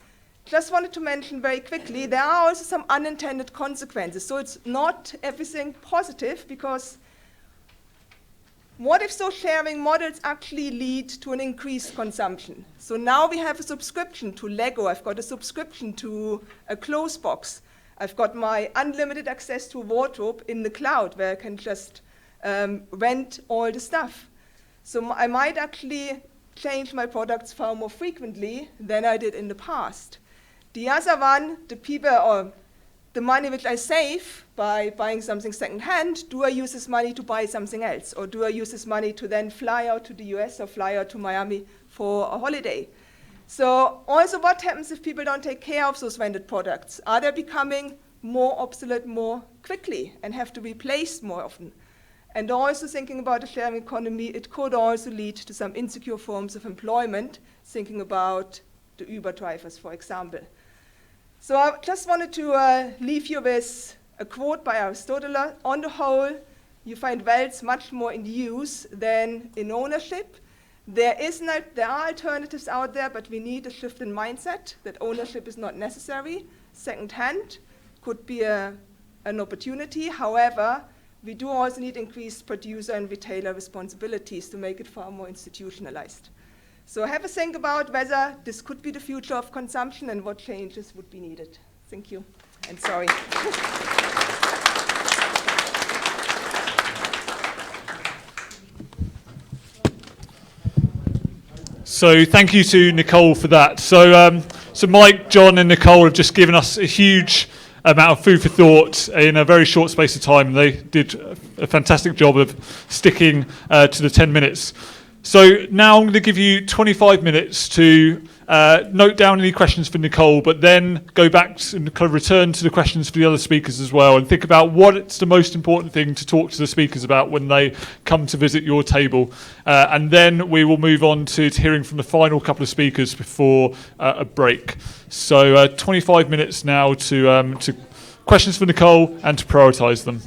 just wanted to mention very quickly, there are also some unintended consequences. So it's not everything positive, because what if those sharing models actually lead to an increased consumption? So now we have a subscription to Lego, I've got a subscription to a clothes box. I've got my unlimited access to a wardrobe in the cloud where I can just rent all the stuff. So I might actually change my products far more frequently than I did in the past. The other one, the money which I save by buying something secondhand, do I use this money to buy something else? Or do I use this money to then fly out to the US or fly out to Miami for a holiday? So also what happens if people don't take care of those rented products? Are they becoming more obsolete more quickly and have to be replaced more often? And also thinking about the sharing economy, it could also lead to some insecure forms of employment, thinking about the Uber drivers, for example. So I just wanted to leave you with a quote by Aristotle. On the whole, you find wealth much more in use than in ownership. There are alternatives out there, but we need a shift in mindset that ownership is not necessary. Second-hand could be an opportunity. However, we do also need increased producer and retailer responsibilities to make it far more institutionalized. So have a think about whether this could be the future of consumption and what changes would be needed. Thank you, and sorry. So thank you to Nicole for that. So Mike, John, and Nicole have just given us a huge amount of food for thought in a very short space of time. They did a fantastic job of sticking to the 10 minutes. So now I'm going to give you 25 minutes to note down any questions for Nicole, but then go back and kind of return to the questions for the other speakers as well, and think about what's the most important thing to talk to the speakers about when they come to visit your table. And then we will move on to hearing from the final couple of speakers before a break. So 25 minutes now to questions for Nicole and to prioritise them.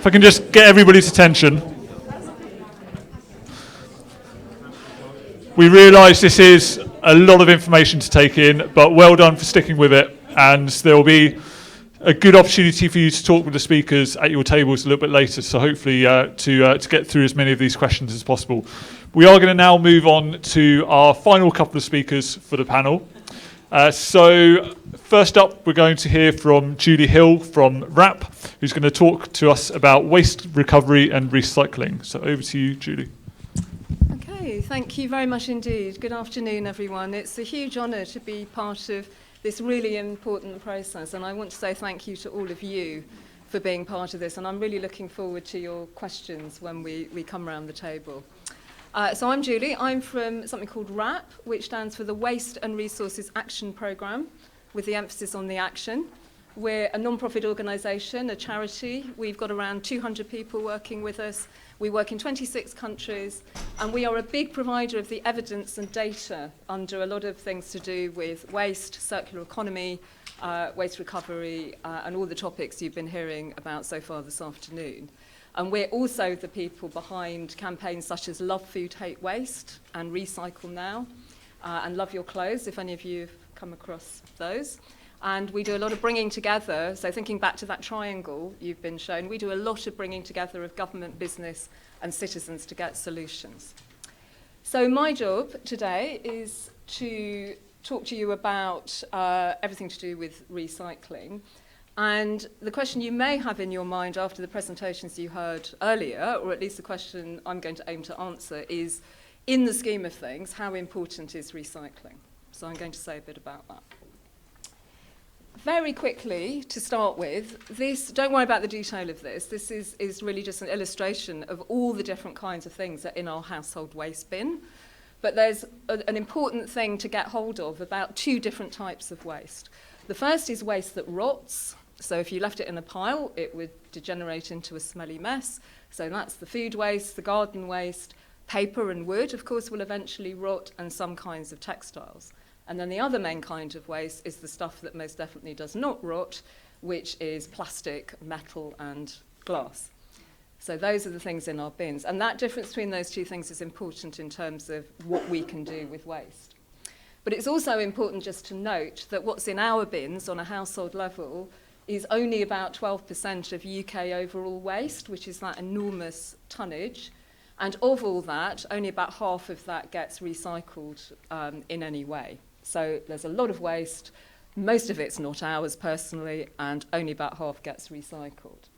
If I can just get everybody's attention. We realise this is a lot of information to take in, but well done for sticking with it. And there will be a good opportunity for you to talk with the speakers at your tables a little bit later. So hopefully to get through as many of these questions as possible. We are going to now move on to our final couple of speakers for the panel. So first up, we're going to hear from Julie Hill from WRAP, who's going to talk to us about waste recovery and recycling. So over to you, Julie. Okay, thank you very much indeed. Good afternoon, everyone. It's a huge honour to be part of this really important process, and I want to say thank you to all of you for being part of this, and I'm really looking forward to your questions when we come around the table. So I'm Julie. I'm from something called WRAP, which stands for the Waste and Resources Action Programme, with the emphasis on the action. We're a non-profit organisation, a charity. We've got around 200 people working with us. We work in 26 countries, and we are a big provider of the evidence and data under a lot of things to do with waste, circular economy, waste recovery, and all the topics you've been hearing about so far this afternoon. And we're also the people behind campaigns such as Love Food, Hate Waste and Recycle Now, and Love Your Clothes, if any of you have come across those. And we do a lot of bringing together, so thinking back to that triangle you've been shown, we do a lot of bringing together of government, business and citizens to get solutions. So my job today is to talk to you about everything to do with recycling. And the question you may have in your mind after the presentations you heard earlier, or at least the question I'm going to aim to answer, is, in the scheme of things, how important is recycling? So I'm going to say a bit about that. Very quickly, to start with, don't worry about the detail of this. This is really just an illustration of all the different kinds of things that are in our household waste bin. But there's an important thing to get hold of about two different types of waste. The first is waste that rots. So if you left it in a pile, it would degenerate into a smelly mess. So that's the food waste, the garden waste. Paper and wood, of course, will eventually rot, and some kinds of textiles. And then the other main kind of waste is the stuff that most definitely does not rot, which is plastic, metal, and glass. So those are the things in our bins. And that difference between those two things is important in terms of what we can do with waste. But it's also important just to note that what's in our bins on a household level is only about 12% of UK overall waste, which is that enormous tonnage. And of all that, only about half of that gets recycled in any way. So there's a lot of waste. Most of it's not ours personally, and only about half gets recycled.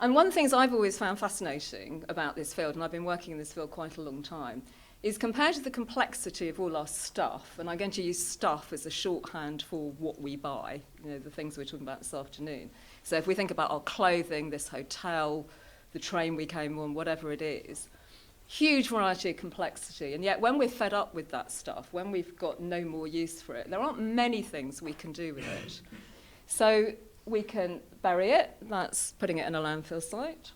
And one of the things I've always found fascinating about this field, and I've been working in this field quite a long time, is compared to the complexity of all our stuff, and I'm going to use stuff as a shorthand for what we buy, the things we're talking about this afternoon. So if we think about our clothing, this hotel, the train we came on, whatever it is, huge variety of complexity. And yet when we're fed up with that stuff, when we've got no more use for it, there aren't many things we can do with it. So we can bury it, that's putting it in a landfill site.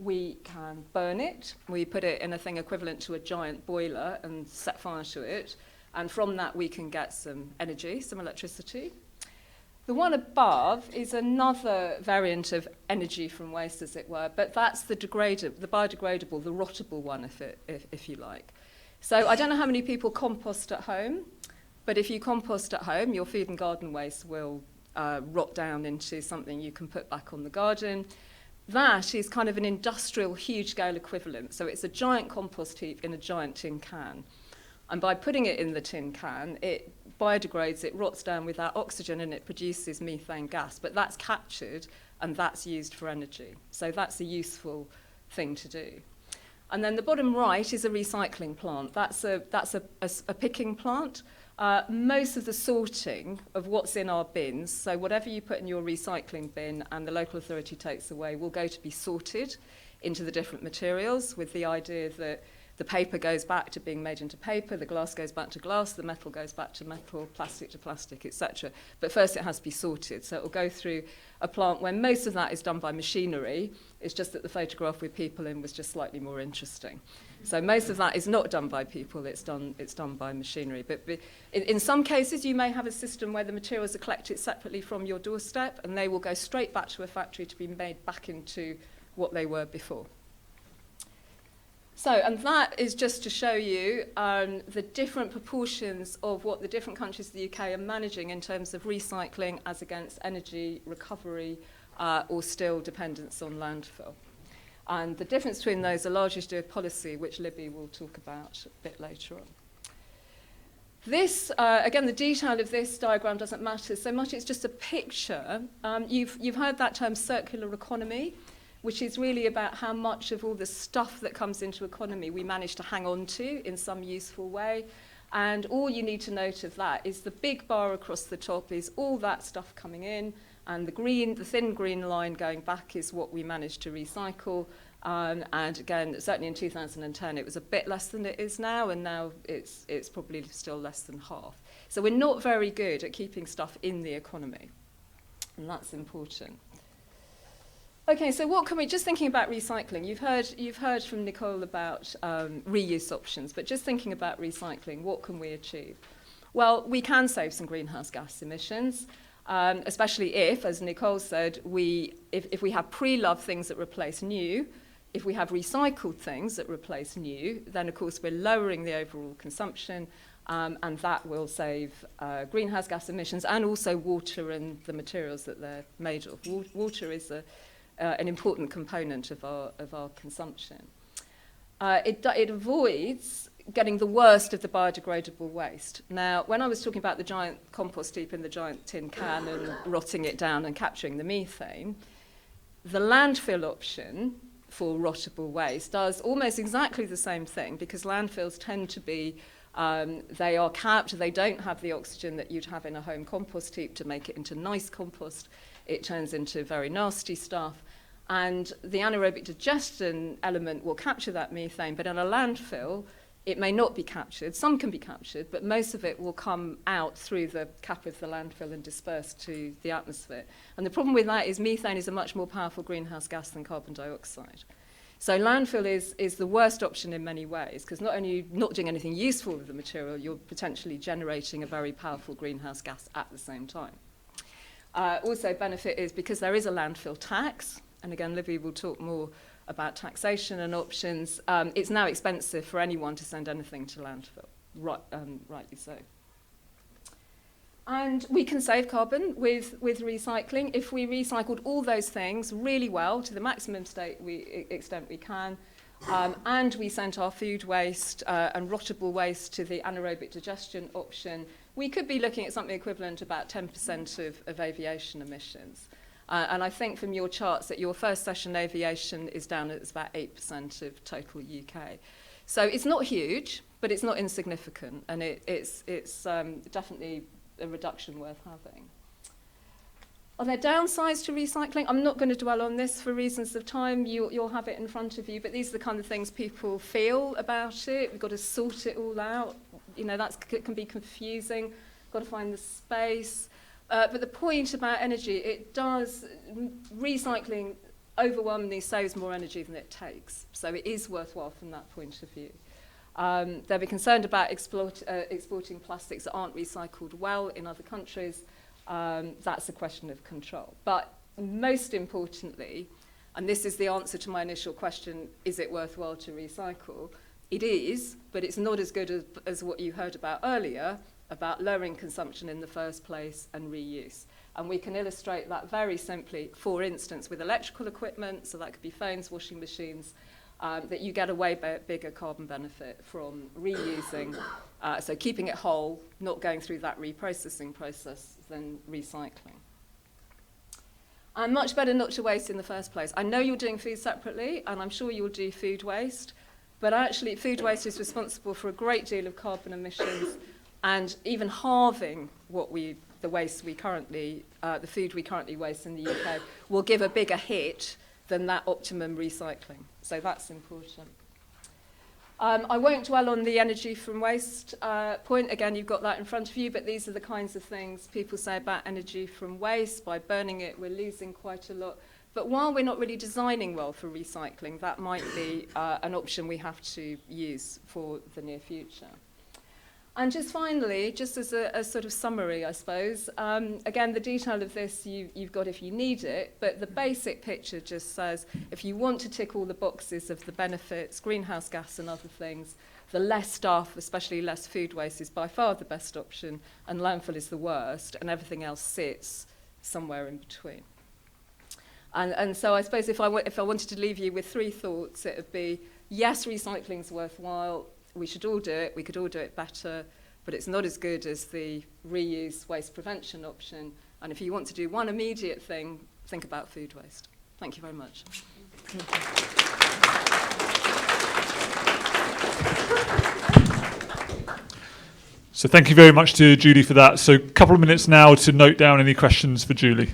We can burn it. We put it in a thing equivalent to a giant boiler and set fire to it. And from that, we can get some energy, some electricity. The one above is another variant of energy from waste, as it were, but that's the biodegradable, the rottable one, if you like. So I don't know how many people compost at home, but if you compost at home, your food and garden waste will rot down into something you can put back on the garden. That is kind of an industrial huge-scale equivalent. So it's a giant compost heap in a giant tin can. And by putting it in the tin can, it biodegrades, it rots down without oxygen, and it produces methane gas. But that's captured, and that's used for energy. So that's a useful thing to do. And then the bottom right is a recycling plant. That's a picking plant. Most of the sorting of what's in our bins, so whatever you put in your recycling bin and the local authority takes away, will go to be sorted into the different materials, with the idea that the paper goes back to being made into paper, the glass goes back to glass, the metal goes back to metal, plastic to plastic, etc. But first it has to be sorted. So it will go through a plant where most of that is done by machinery. It's just that the photograph with people in was just slightly more interesting. So most of that is not done by people, it's done by machinery. But in some cases, you may have a system where the materials are collected separately from your doorstep, and they will go straight back to a factory to be made back into what they were before. So, and that is just to show you the different proportions of what the different countries of the UK are managing in terms of recycling as against energy recovery or still dependence on landfill. And the difference between those are largely to do with policy, which Libby will talk about a bit later on. This, again, the detail of this diagram doesn't matter so much, it's just a picture. You've heard that term circular economy, which is really about how much of all the stuff that comes into economy we manage to hang on to in some useful way. And all you need to note of that is the big bar across the top is all that stuff coming in, and the thin green line going back is what we managed to recycle. And again, certainly in 2010, it was a bit less than it is now, and now it's probably still less than half. So we're not very good at keeping stuff in the economy, and that's important. Okay, so what can we, just thinking about recycling, you've heard from Nicole about reuse options, but just thinking about recycling, what can we achieve? Well, we can save some greenhouse gas emissions, especially if, as Nicole said, if we have pre-loved things that replace new, if we have recycled things that replace new, then of course we're lowering the overall consumption, and that will save greenhouse gas emissions and also water and the materials that they're made of. Water is an important component of our consumption. It avoids getting the worst of the biodegradable waste. Now, when I was talking about the giant compost heap in the giant tin can and rotting it down and capturing the methane, the landfill option for rottable waste does almost exactly the same thing, because landfills tend to be, they are capped, they don't have the oxygen that you'd have in a home compost heap to make it into nice compost. It turns into very nasty stuff. And the anaerobic digestion element will capture that methane, but in a landfill, it may not be captured. Some can be captured, but most of it will come out through the cap of the landfill and disperse to the atmosphere. And the problem with that is methane is a much more powerful greenhouse gas than carbon dioxide. So landfill is the worst option in many ways, because not only are you not doing anything useful with the material, you're potentially generating a very powerful greenhouse gas at the same time. Also, benefit is because there is a landfill tax, and again, Libby will talk more about taxation and options. It's now expensive for anyone to send anything to landfill, rightly so. And we can save carbon with recycling. If we recycled all those things really well to the maximum extent we can, and we sent our food waste and rottable waste to the anaerobic digestion option, we could be looking at something equivalent to about 10% of aviation emissions. And I think from your charts that your first session aviation is down at about 8% of total UK. So it's not huge, but it's not insignificant, and it's definitely a reduction worth having. Are there downsides to recycling? I'm not going to dwell on this for reasons of time. You'll have it in front of you, but these are the kind of things people feel about it. We've got to sort it all out. You know, it can be confusing. Got to find the space. But the point about energy, recycling overwhelmingly saves more energy than it takes. So it is worthwhile from that point of view. They'll be concerned about exporting plastics that aren't recycled well in other countries. That's a question of control. But most importantly, and this is the answer to my initial question, is it worthwhile to recycle? It is, but it's not as good as what you heard about earlier, about lowering consumption in the first place and reuse. And we can illustrate that very simply, for instance, with electrical equipment, so that could be phones, washing machines, that you get a way bigger carbon benefit from reusing, so keeping it whole, not going through that reprocessing process, than recycling. And much better not to waste in the first place. I know you're doing food separately, and I'm sure you'll do food waste, but actually food waste is responsible for a great deal of carbon emissions, and even halving the food we currently waste in the UK will give a bigger hit than that optimum recycling. So that's important. I won't dwell on the energy from waste point. Again, you've got that in front of you, but these are the kinds of things people say about energy from waste. By burning it, we're losing quite a lot. But while we're not really designing well for recycling, that might be an option we have to use for the near future. And just finally, just as a sort of summary, I suppose, again, the detail of this you've got if you need it, but the basic picture just says if you want to tick all the boxes of the benefits, greenhouse gas and other things, the less stuff, especially less food waste, is by far the best option, and landfill is the worst, and everything else sits somewhere in between. And so I suppose if I wanted to leave you with three thoughts, it would be, yes, recycling's worthwhile. We should all do it. We could all do it better, but it's not as good as the reuse waste prevention option. And if you want to do one immediate thing, think about food waste. Thank you very much. So thank you very much to Julie for that. So a couple of minutes now to note down any questions for Julie.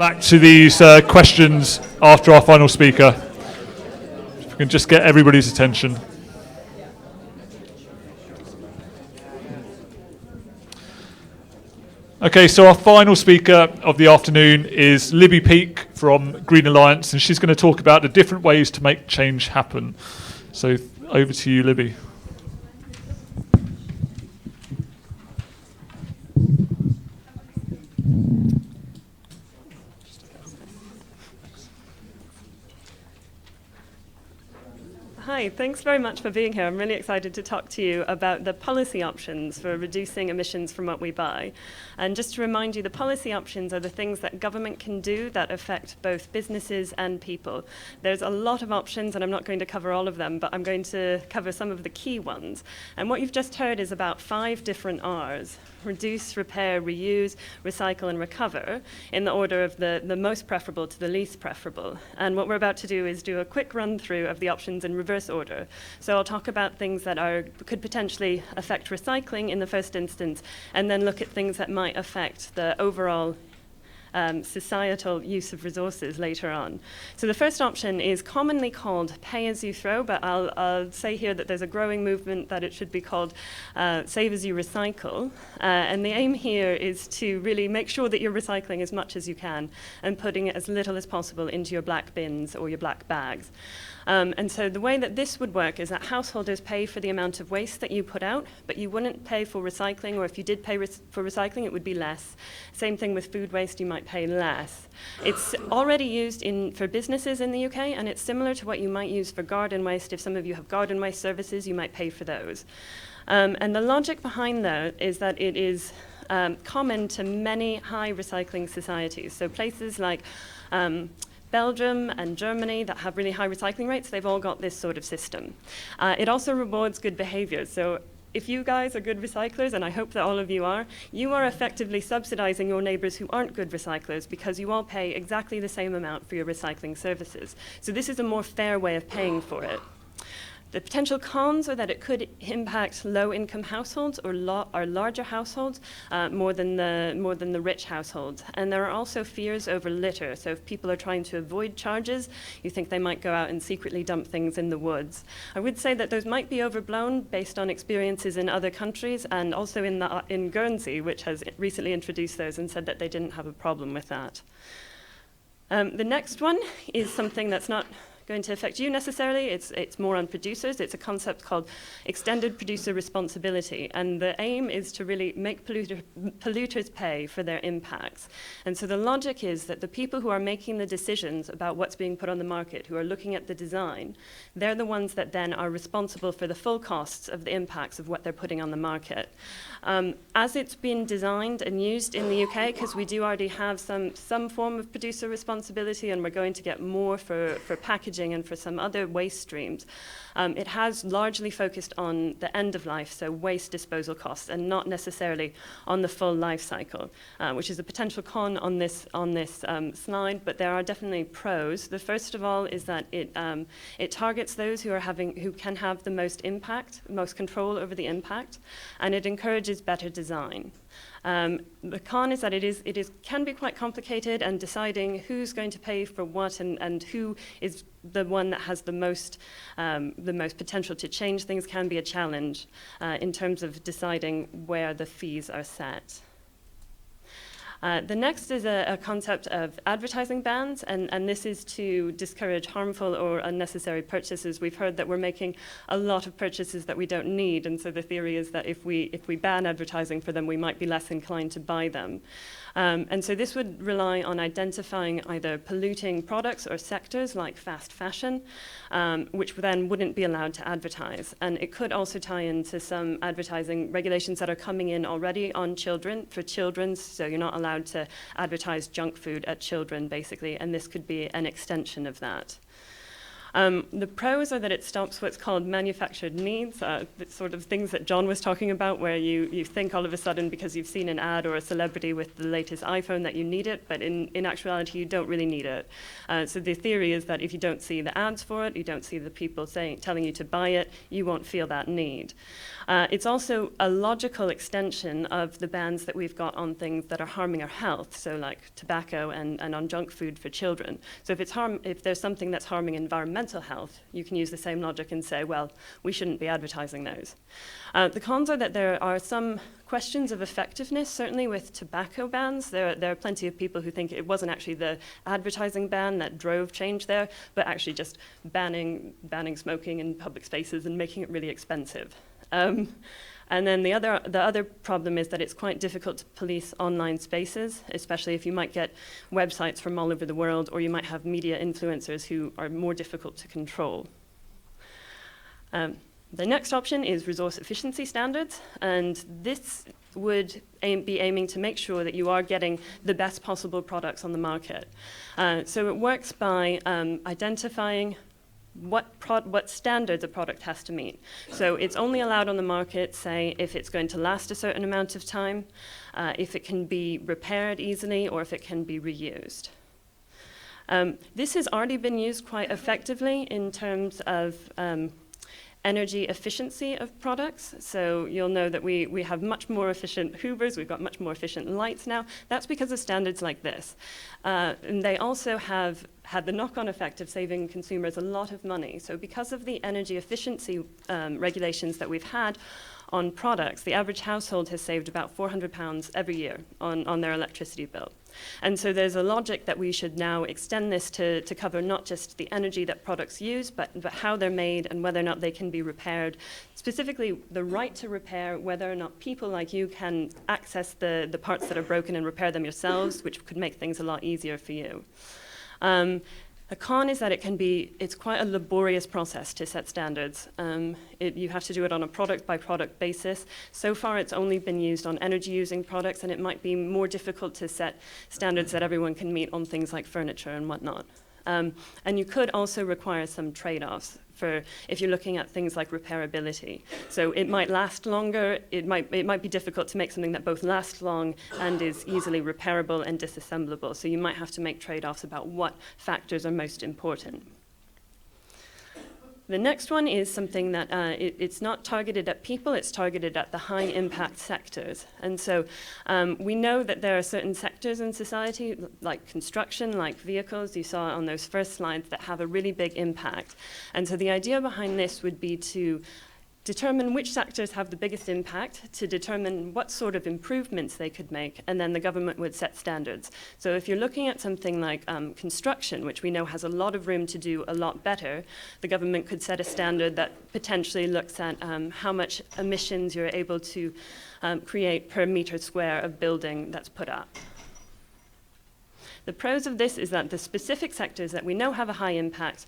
back to these questions after our final speaker. If we can just get everybody's attention. Okay, so our final speaker of the afternoon is Libby Peake from Green Alliance, and she's going to talk about the different ways to make change happen. So over to you, Libby. Hi, thanks very much for being here. I'm really excited to talk to you about the policy options for reducing emissions from what we buy. And just to remind you, the policy options are the things that government can do that affect both businesses and people. There's a lot of options, and I'm not going to cover all of them, but I'm going to cover some of the key ones. And what you've just heard is about 5 different R's: reduce, repair, reuse, recycle, and recover, in the order of the most preferable to the least preferable. And what we're about to do is do a quick run through of the options in reverse order. So I'll talk about things that could potentially affect recycling in the first instance, and then look at things that might affect the overall societal use of resources later on. So the first option is commonly called pay as you throw, but I'll say here that there's a growing movement that it should be called save as you recycle. And the aim here is to really make sure that you're recycling as much as you can and putting as little as possible into your black bins or your black bags. And so the way that this would work is that householders pay for the amount of waste that you put out, but you wouldn't pay for recycling, or if you did pay for recycling, it would be less. Same thing with food waste, you might pay less. It's already used for businesses in the UK, and it's similar to what you might use for garden waste. If some of you have garden waste services, you might pay for those. And the logic behind that is that it is common to many high recycling societies. So places like Belgium and Germany that have really high recycling rates, they've all got this sort of system. It also rewards good behavior. So if you guys are good recyclers, and I hope that all of you are effectively subsidizing your neighbors who aren't good recyclers, because you all pay exactly the same amount for your recycling services. So this is a more fair way of paying for it. The potential cons are that it could impact low-income households or larger households more than the rich households. And there are also fears over litter. So if people are trying to avoid charges, you think they might go out and secretly dump things in the woods. I would say that those might be overblown based on experiences in other countries, and also in Guernsey, which has recently introduced those and said that they didn't have a problem with that. The next one is something that's not going to affect you necessarily. It's more on producers. It's a concept called extended producer responsibility, and the aim is to really make polluters pay for their impacts. And so the logic is that the people who are making the decisions about what's being put on the market, who are looking at the design, they're the ones that then are responsible for the full costs of the impacts of what they're putting on the market. As it's been designed and used in the UK, because we do already have some form of producer responsibility, and we're going to get more for packaging and for some other waste streams, it has largely focused on the end of life, so waste disposal costs, and not necessarily on the full life cycle, which is a potential con on this slide, but there are definitely pros. The first of all is that it targets those who can have the most impact, most control over the impact, and it encourages better design. The con is that it can be quite complicated, and deciding who's going to pay for what and who is the one that has the most potential to change things can be a challenge in terms of deciding where the fees are set. The next is a concept of advertising bans, and this is to discourage harmful or unnecessary purchases. We've heard that we're making a lot of purchases that we don't need, and so the theory is that if we ban advertising for them, we might be less inclined to buy them. And so this would rely on identifying either polluting products or sectors like fast fashion, which then wouldn't be allowed to advertise. And it could also tie into some advertising regulations that are coming in already on children, for children, so you're not allowed to advertise junk food at children, basically, and this could be an extension of that. The pros are that it stops what's called manufactured needs, the sort of things that John was talking about, where you think all of a sudden because you've seen an ad or a celebrity with the latest iPhone that you need it, but in actuality you don't really need it. So the theory is that if you don't see the ads for it, you don't see the people telling you to buy it, you won't feel that need. It's also a logical extension of the bans that we've got on things that are harming our health, so like tobacco and on junk food for children. So if there's something that's harming environmental health, you can use the same logic and say, well, we shouldn't be advertising those. The cons are that there are some questions of effectiveness, certainly with tobacco bans. There are plenty of people who think it wasn't actually the advertising ban that drove change there, but actually just banning smoking in public spaces and making it really expensive. And then the other problem is that it's quite difficult to police online spaces, especially if you might get websites from all over the world, or you might have media influencers who are more difficult to control. The next option is resource efficiency standards, and this would be aiming to make sure that you are getting the best possible products on the market. So it works by identifying what standards a product has to meet. So it's only allowed on the market, say, if it's going to last a certain amount of time, if it can be repaired easily, or if it can be reused. This has already been used quite effectively in terms of energy efficiency of products. So you'll know that we have much more efficient Hoovers, we've got much more efficient lights now. That's because of standards like this. And they also have had the knock-on effect of saving consumers a lot of money. So because of the energy efficiency regulations that we've had on products, the average household has saved about £400 every year on their electricity bill. And so there's a logic that we should now extend this to cover not just the energy that products use, but how they're made and whether or not they can be repaired. Specifically, the right to repair, whether or not people like you can access the parts that are broken and repair them yourselves, which could make things a lot easier for you. A con is that it's quite a laborious process to set standards. You have to do it on a product-by-product basis. So far, it's only been used on energy-using products, and it might be more difficult to set standards that everyone can meet on things like furniture and whatnot. And you could also require some trade-offs if you're looking at things like repairability. So it might last longer. It might be difficult to make something that both lasts long and is easily repairable and disassemblable. So you might have to make trade-offs about what factors are most important. The next one is something that it's not targeted at people, it's targeted at the high-impact sectors. And so we know that there are certain sectors in society, like construction, like vehicles, you saw on those first slides, that have a really big impact. And so the idea behind this would be to determine which sectors have the biggest impact, to determine what sort of improvements they could make, and then the government would set standards. So if you're looking at something like construction, which we know has a lot of room to do a lot better, the government could set a standard that potentially looks at how much emissions you're able to create per meter square of building that's put up. The pros of this is that the specific sectors that we know have a high impact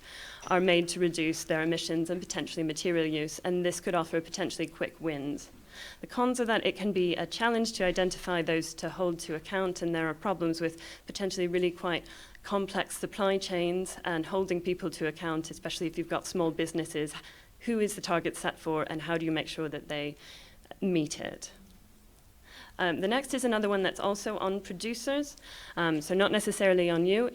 are made to reduce their emissions and potentially material use, and this could offer potentially quick wins. The cons are that it can be a challenge to identify those to hold to account, and there are problems with potentially really quite complex supply chains and holding people to account, especially if you've got small businesses. Who is the target set for, and how do you make sure that they meet it? The next is another one that's also on producers, so not necessarily on you.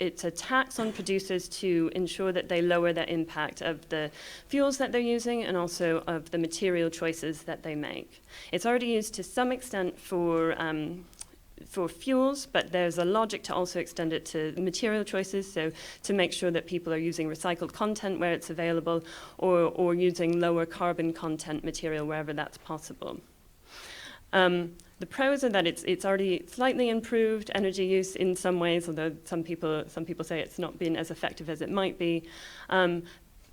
It's a tax on producers to ensure that they lower their impact of the fuels that they're using and also of the material choices that they make. It's already used to some extent for fuels, but there's a logic to also extend it to material choices, so to make sure that people are using recycled content where it's available, or using lower carbon content material wherever that's possible. The pros are that it's already slightly improved energy use in some ways, although some people say it's not been as effective as it might be. And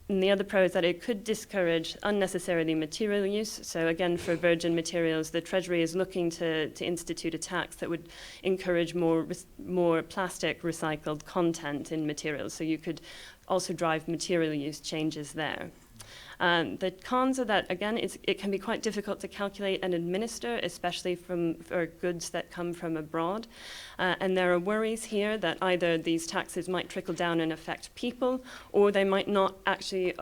the other pro is that it could discourage unnecessarily material use. So again, for virgin materials, the Treasury is looking to institute a tax that would encourage more plastic recycled content in materials. So you could also drive material use changes there. The cons are that, again, it can be quite difficult to calculate and administer, especially for goods that come from abroad. And there are worries here that either these taxes might trickle down and affect people, or they might not actually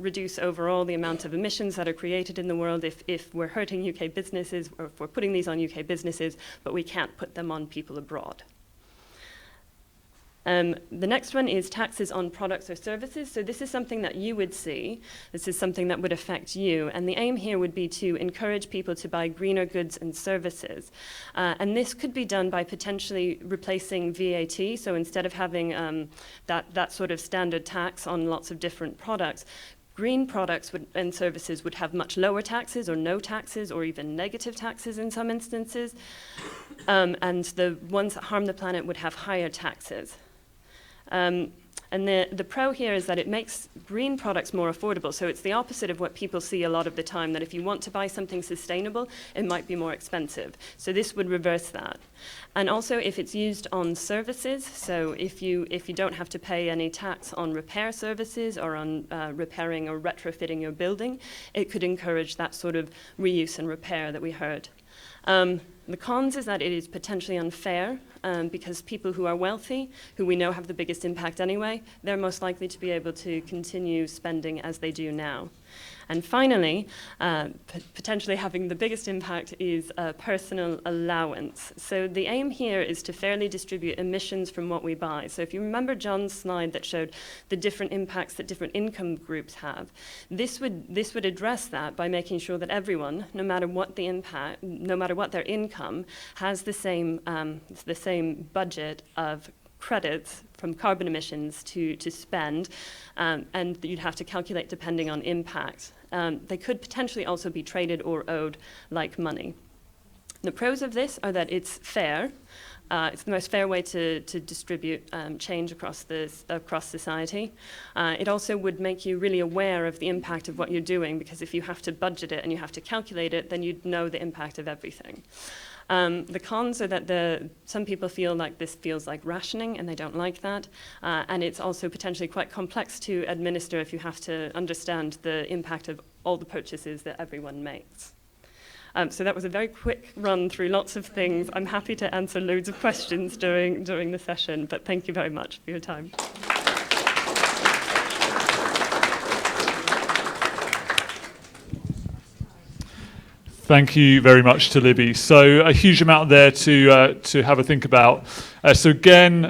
reduce overall the amount of emissions that are created in the world if we're hurting UK businesses, or if we're putting these on UK businesses, but we can't put them on people abroad. The next one is taxes on products or services. So this is something that you would see. This is something that would affect you. And the aim here would be to encourage people to buy greener goods and services. And this could be done by potentially replacing VAT. So instead of having that sort of standard tax on lots of different products, green products and services would have much lower taxes or no taxes or even negative taxes in some instances. And the ones that harm the planet would have higher taxes. And the pro here is that it makes green products more affordable. So it's the opposite of what people see a lot of the time, that if you want to buy something sustainable, it might be more expensive. So this would reverse that. And also if it's used on services, so if you don't have to pay any tax on repair services or on repairing or retrofitting your building, it could encourage that sort of reuse and repair that we heard. The cons is that it is potentially unfair because people who are wealthy, who we know have the biggest impact anyway, they're most likely to be able to continue spending as they do now. And finally, potentially having the biggest impact is personal allowance. So the aim here is to fairly distribute emissions from what we buy. So if you remember John's slide that showed the different impacts that different income groups have, this would address that by making sure that everyone, no matter what the impact, no matter what their income, has the same budget of credits from carbon emissions to spend, and you'd have to calculate depending on impact. They could potentially also be traded or owed like money. The pros of this are that it's fair. It's the most fair way to distribute change across society. It also would make you really aware of the impact of what you're doing, because if you have to budget it and you have to calculate it, then you'd know the impact of everything. The cons are that some people feel like this feels like rationing, and they don't like that. And it's also potentially quite complex to administer if you have to understand the impact of all the purchases that everyone makes. So that was a very quick run through lots of things. I'm happy to answer loads of questions during the session, but thank you very much for your time. Thank you very much to Libby. So a huge amount there to have a think about. So again,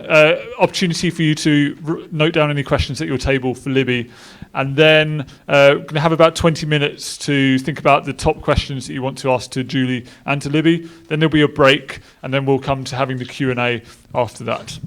opportunity for you to note down any questions at your table for Libby. And then we're going to have about 20 minutes to think about the top questions that you want to ask to Julie and to Libby. Then there'll be a break, and then we'll come to having the Q&A after that.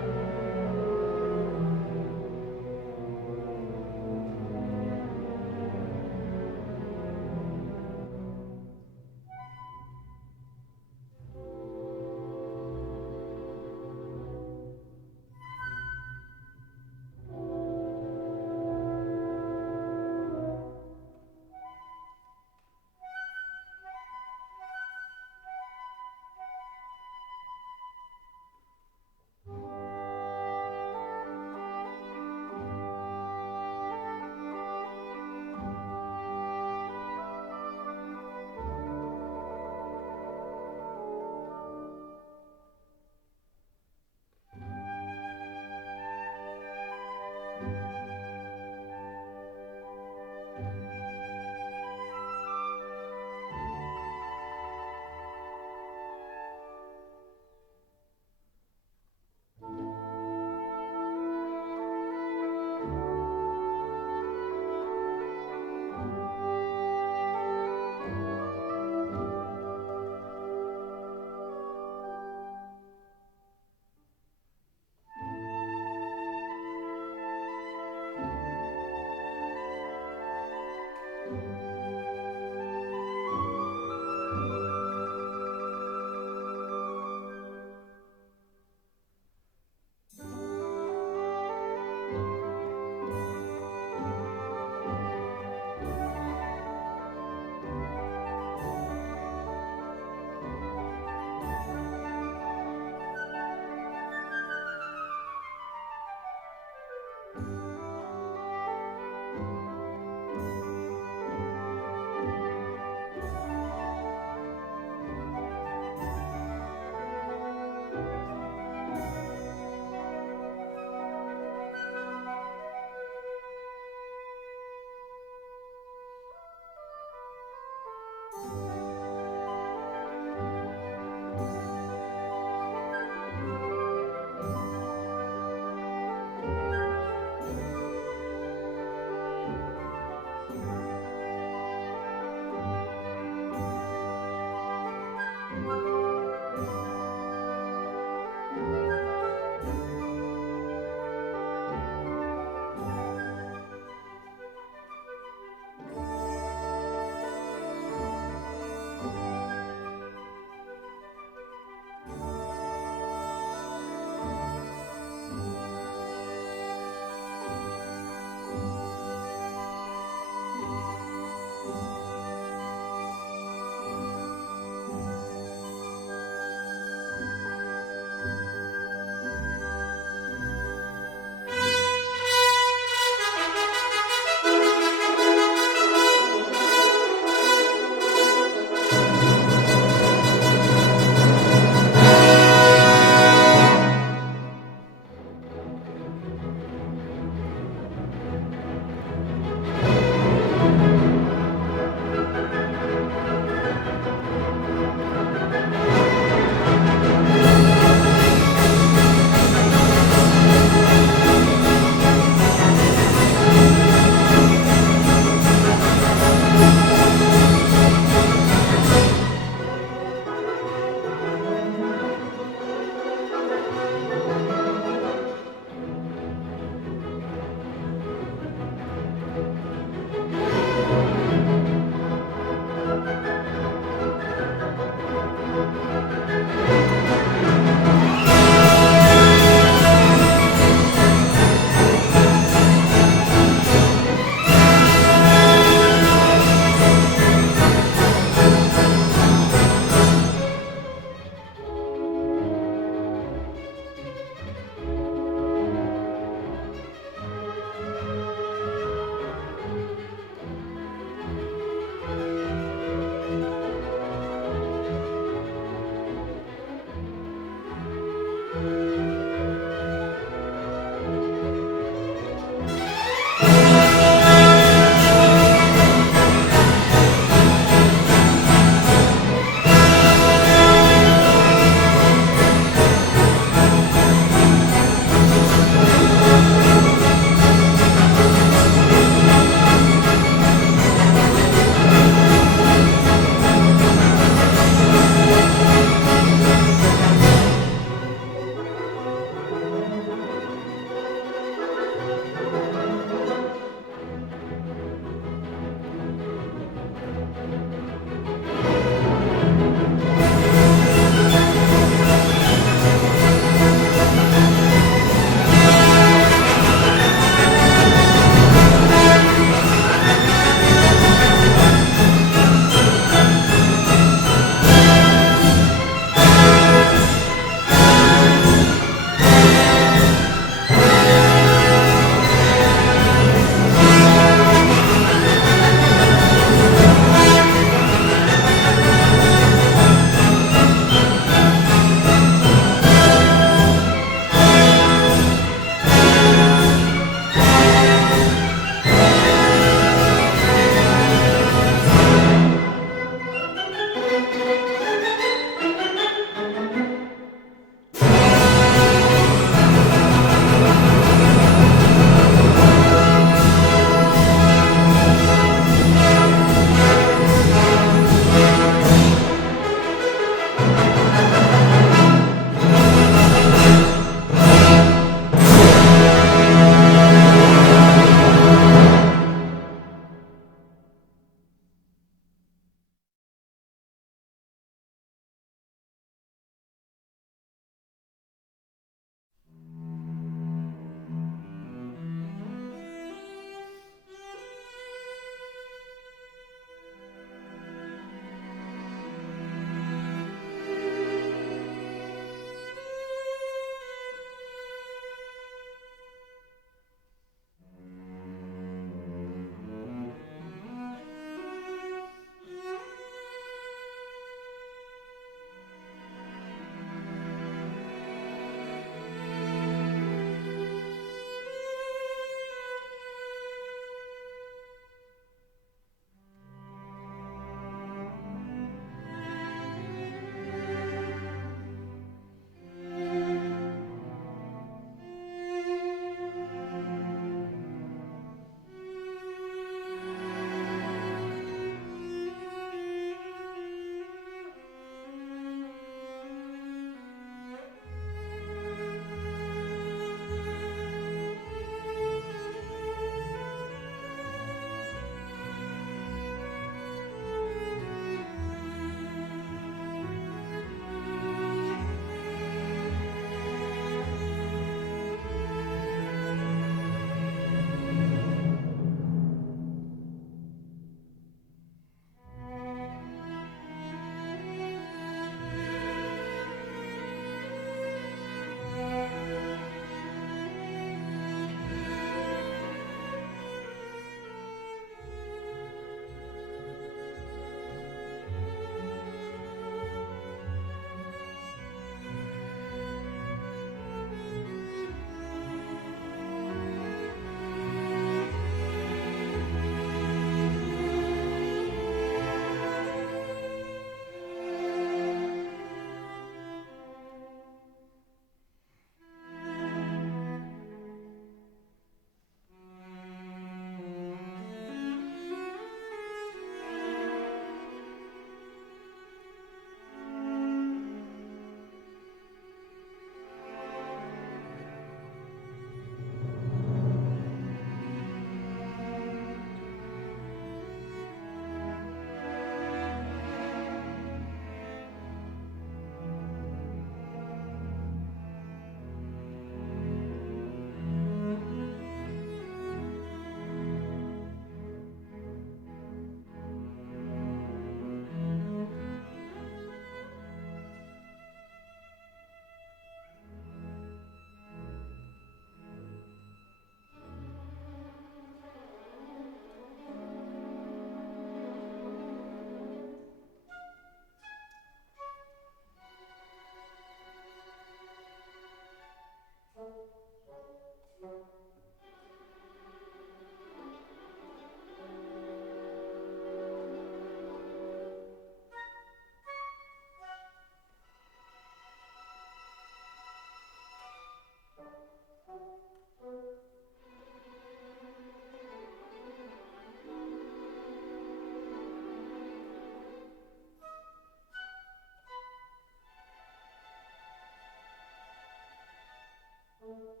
you.